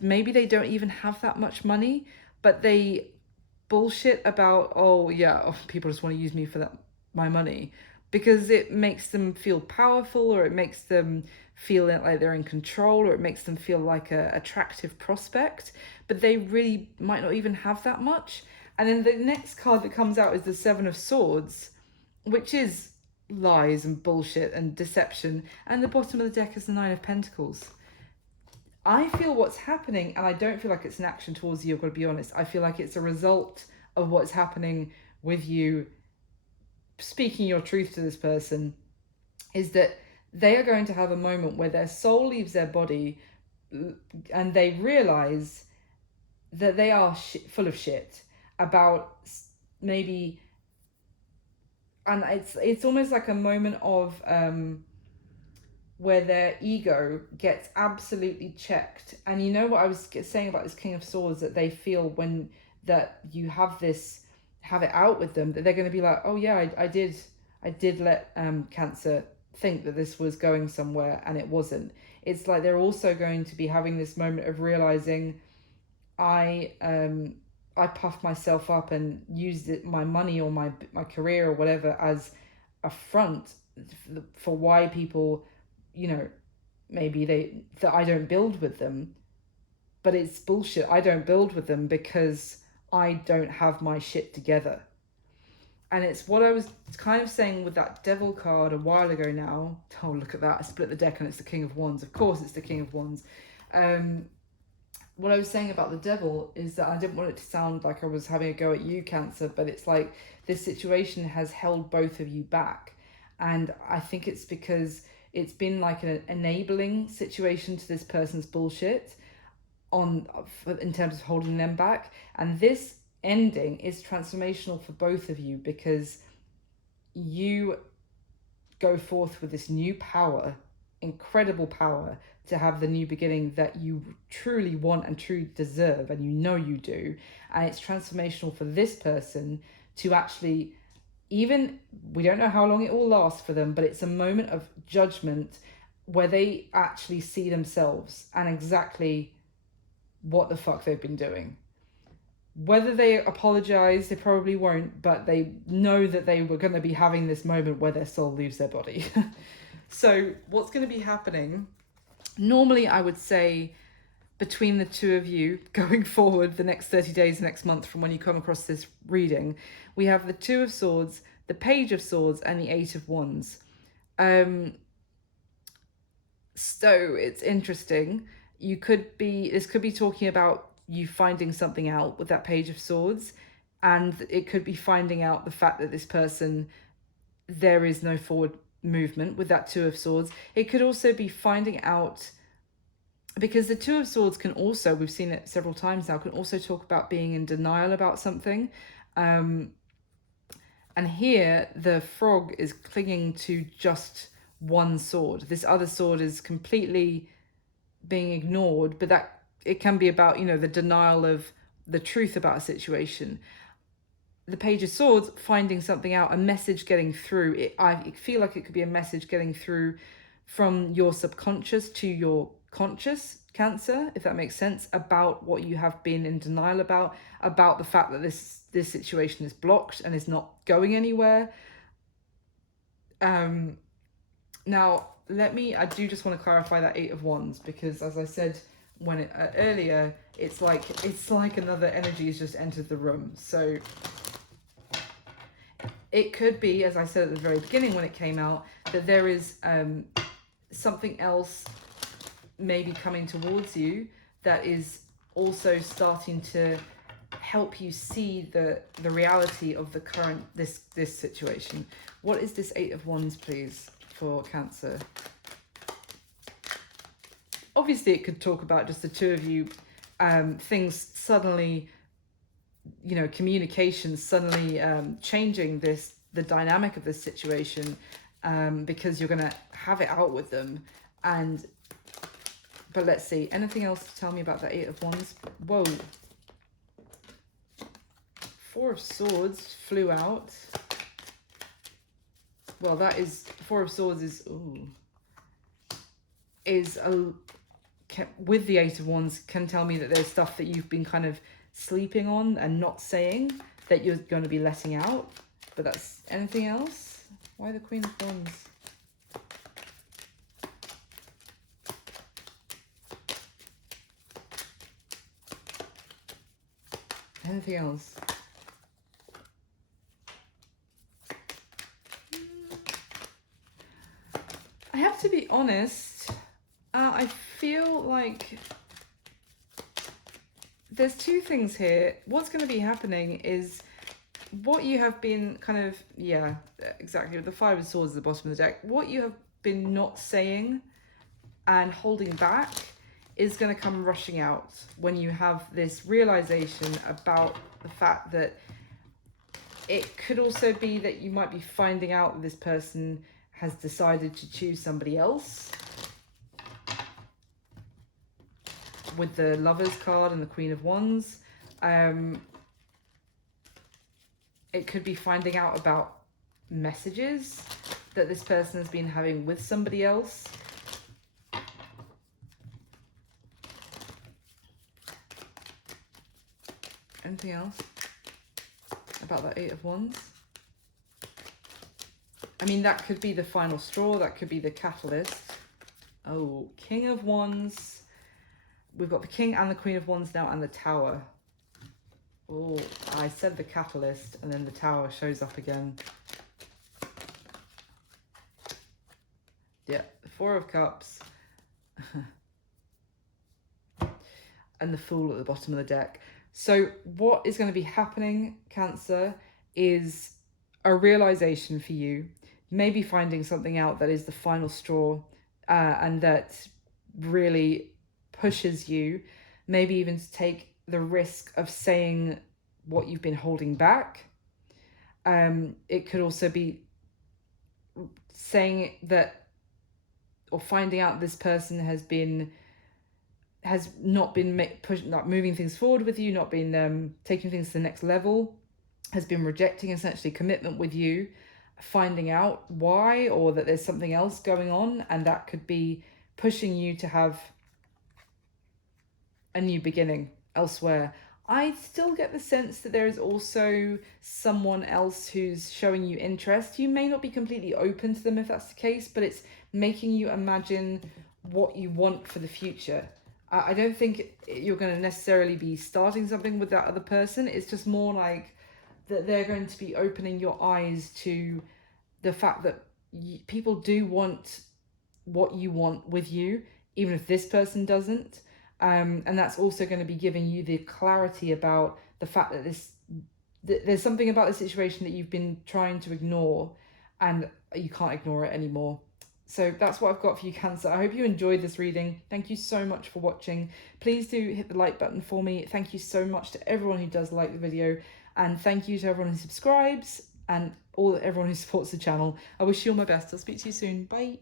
maybe they don't even have that much money, but they bullshit about, oh yeah, oh, people just want to use me for my money, because it makes them feel powerful, or it makes them feel like they're in control, or it makes them feel like a attractive prospect, but they really might not even have that much. And then the next card that comes out is the Seven of Swords, which is lies and bullshit and deception, and the bottom of the deck is the Nine of Pentacles. I feel what's happening, and I don't feel like it's an action towards you, I've got to be honest. I feel like it's a result of what's happening with you speaking your truth to this person, is that they are going to have a moment where their soul leaves their body and they realize that they are full of shit about maybe, and it's almost like a moment of where their ego gets absolutely checked. And you know what I was saying about this King of Swords, that they feel when that you have it out with them, that they're going to be like, oh yeah, I did let Cancer think that this was going somewhere, and it wasn't. It's like they're also going to be having this moment of realizing, I puffed myself up and used my money or my career or whatever as a front for why people, maybe that I don't build with them. But it's bullshit. I don't build with them because I don't have my shit together. And it's what I was kind of saying with that Devil card a while ago now. Oh, look at that. I split the deck and it's the King of Wands. Of course it's the King of Wands. What I was saying about the Devil is that I didn't want it to sound like I was having a go at you, Cancer, but it's like this situation has held both of you back. And I think it's because it's been like an enabling situation to this person's bullshit in terms of holding them back. And this ending is transformational for both of you, because you go forth with this new power, incredible power, to have the new beginning that you truly want and truly deserve, and you do. And it's transformational for this person to actually, even, we don't know how long it will last for them, but it's a moment of judgment where they actually see themselves and exactly what the fuck they've been doing. Whether they apologize, they probably won't, but they know that they were going to be having this moment where their soul leaves their body. So what's going to be happening, normally I would say between the two of you going forward the next 30 days, next month, from when you come across this reading, we have the Two of Swords, the Page of Swords, and the Eight of Wands. So it's interesting. This could be talking about you finding something out with that Page of Swords, and it could be finding out the fact that this person, there is no forward movement with that Two of Swords. It could also be finding out, because the Two of Swords can also, we've seen it several times now, can also talk about being in denial about something. And here the frog is clinging to just one sword. This other sword is completely being ignored, but that it can be about, the denial of the truth about a situation. The Page of Swords, finding something out, a message getting through. I feel like it could be a message getting through from your subconscious to your conscious, Cancer, if that makes sense, about what you have been in denial about the fact that this situation is blocked and is not going anywhere. Now, I do just want to clarify that Eight of Wands, because as I said earlier, it's like another energy has just entered the room. So it could be, as I said at the very beginning when it came out, that there is something else maybe coming towards you that is also starting to help you see the reality of the current this situation. What is this Eight of Wands, please, for Cancer? Obviously it could talk about just the two of you, things suddenly, communication suddenly changing the dynamic of this situation, because you're going to have it out with them. But let's see, anything else to tell me about the Eight of Wands? Whoa. Four of Swords flew out. Well, that is, Four of Swords is, with the Eight of Wands, can tell me that there's stuff that you've been kind of sleeping on and not saying that you're going to be letting out. But that's, anything else? Why the Queen of Wands? Anything else? I have to be honest, I feel like there's two things here. What's going to be happening is what you have been kind of, yeah, exactly, with the Five of Swords at the bottom of the deck, what you have been not saying and holding back is going to come rushing out when you have this realization about the fact that it could also be that you might be finding out that this person has decided to choose somebody else. With the Lovers card and the Queen of Wands. It could be finding out about messages that this person has been having with somebody else. Anything else about that Eight of Wands? I mean, that could be the final straw. That could be the catalyst. Oh, King of Wands. We've got the King and the Queen of Wands now, and the Tower. Oh, I said the catalyst, and then the Tower shows up again. Yeah, the Four of Cups. And the Fool at the bottom of the deck. So what is going to be happening, Cancer, is a realization for you. Maybe finding something out that is the final straw, and that really pushes you, maybe even to take the risk of saying what you've been holding back. It could also be saying that, or finding out this person has not been not moving things forward with you, not been taking things to the next level, has been rejecting essentially commitment with you, finding out why, or that there's something else going on, and that could be pushing you to have a new beginning elsewhere. I still get the sense that there is also someone else who's showing you interest. You may not be completely open to them if that's the case, but it's making you imagine what you want for the future. I don't think you're going to necessarily be starting something with that other person. It's just more like that they're going to be opening your eyes to the fact that people do want what you want with you, even if this person doesn't. And that's also going to be giving you the clarity about the fact that there's something about the situation that you've been trying to ignore, and you can't ignore it anymore. So that's what I've got for you, Cancer. I hope you enjoyed this reading. Thank you so much for watching. Please do hit the like button for me. Thank you so much to everyone who does like the video. And thank you to everyone who subscribes and everyone who supports the channel. I wish you all my best. I'll speak to you soon. Bye.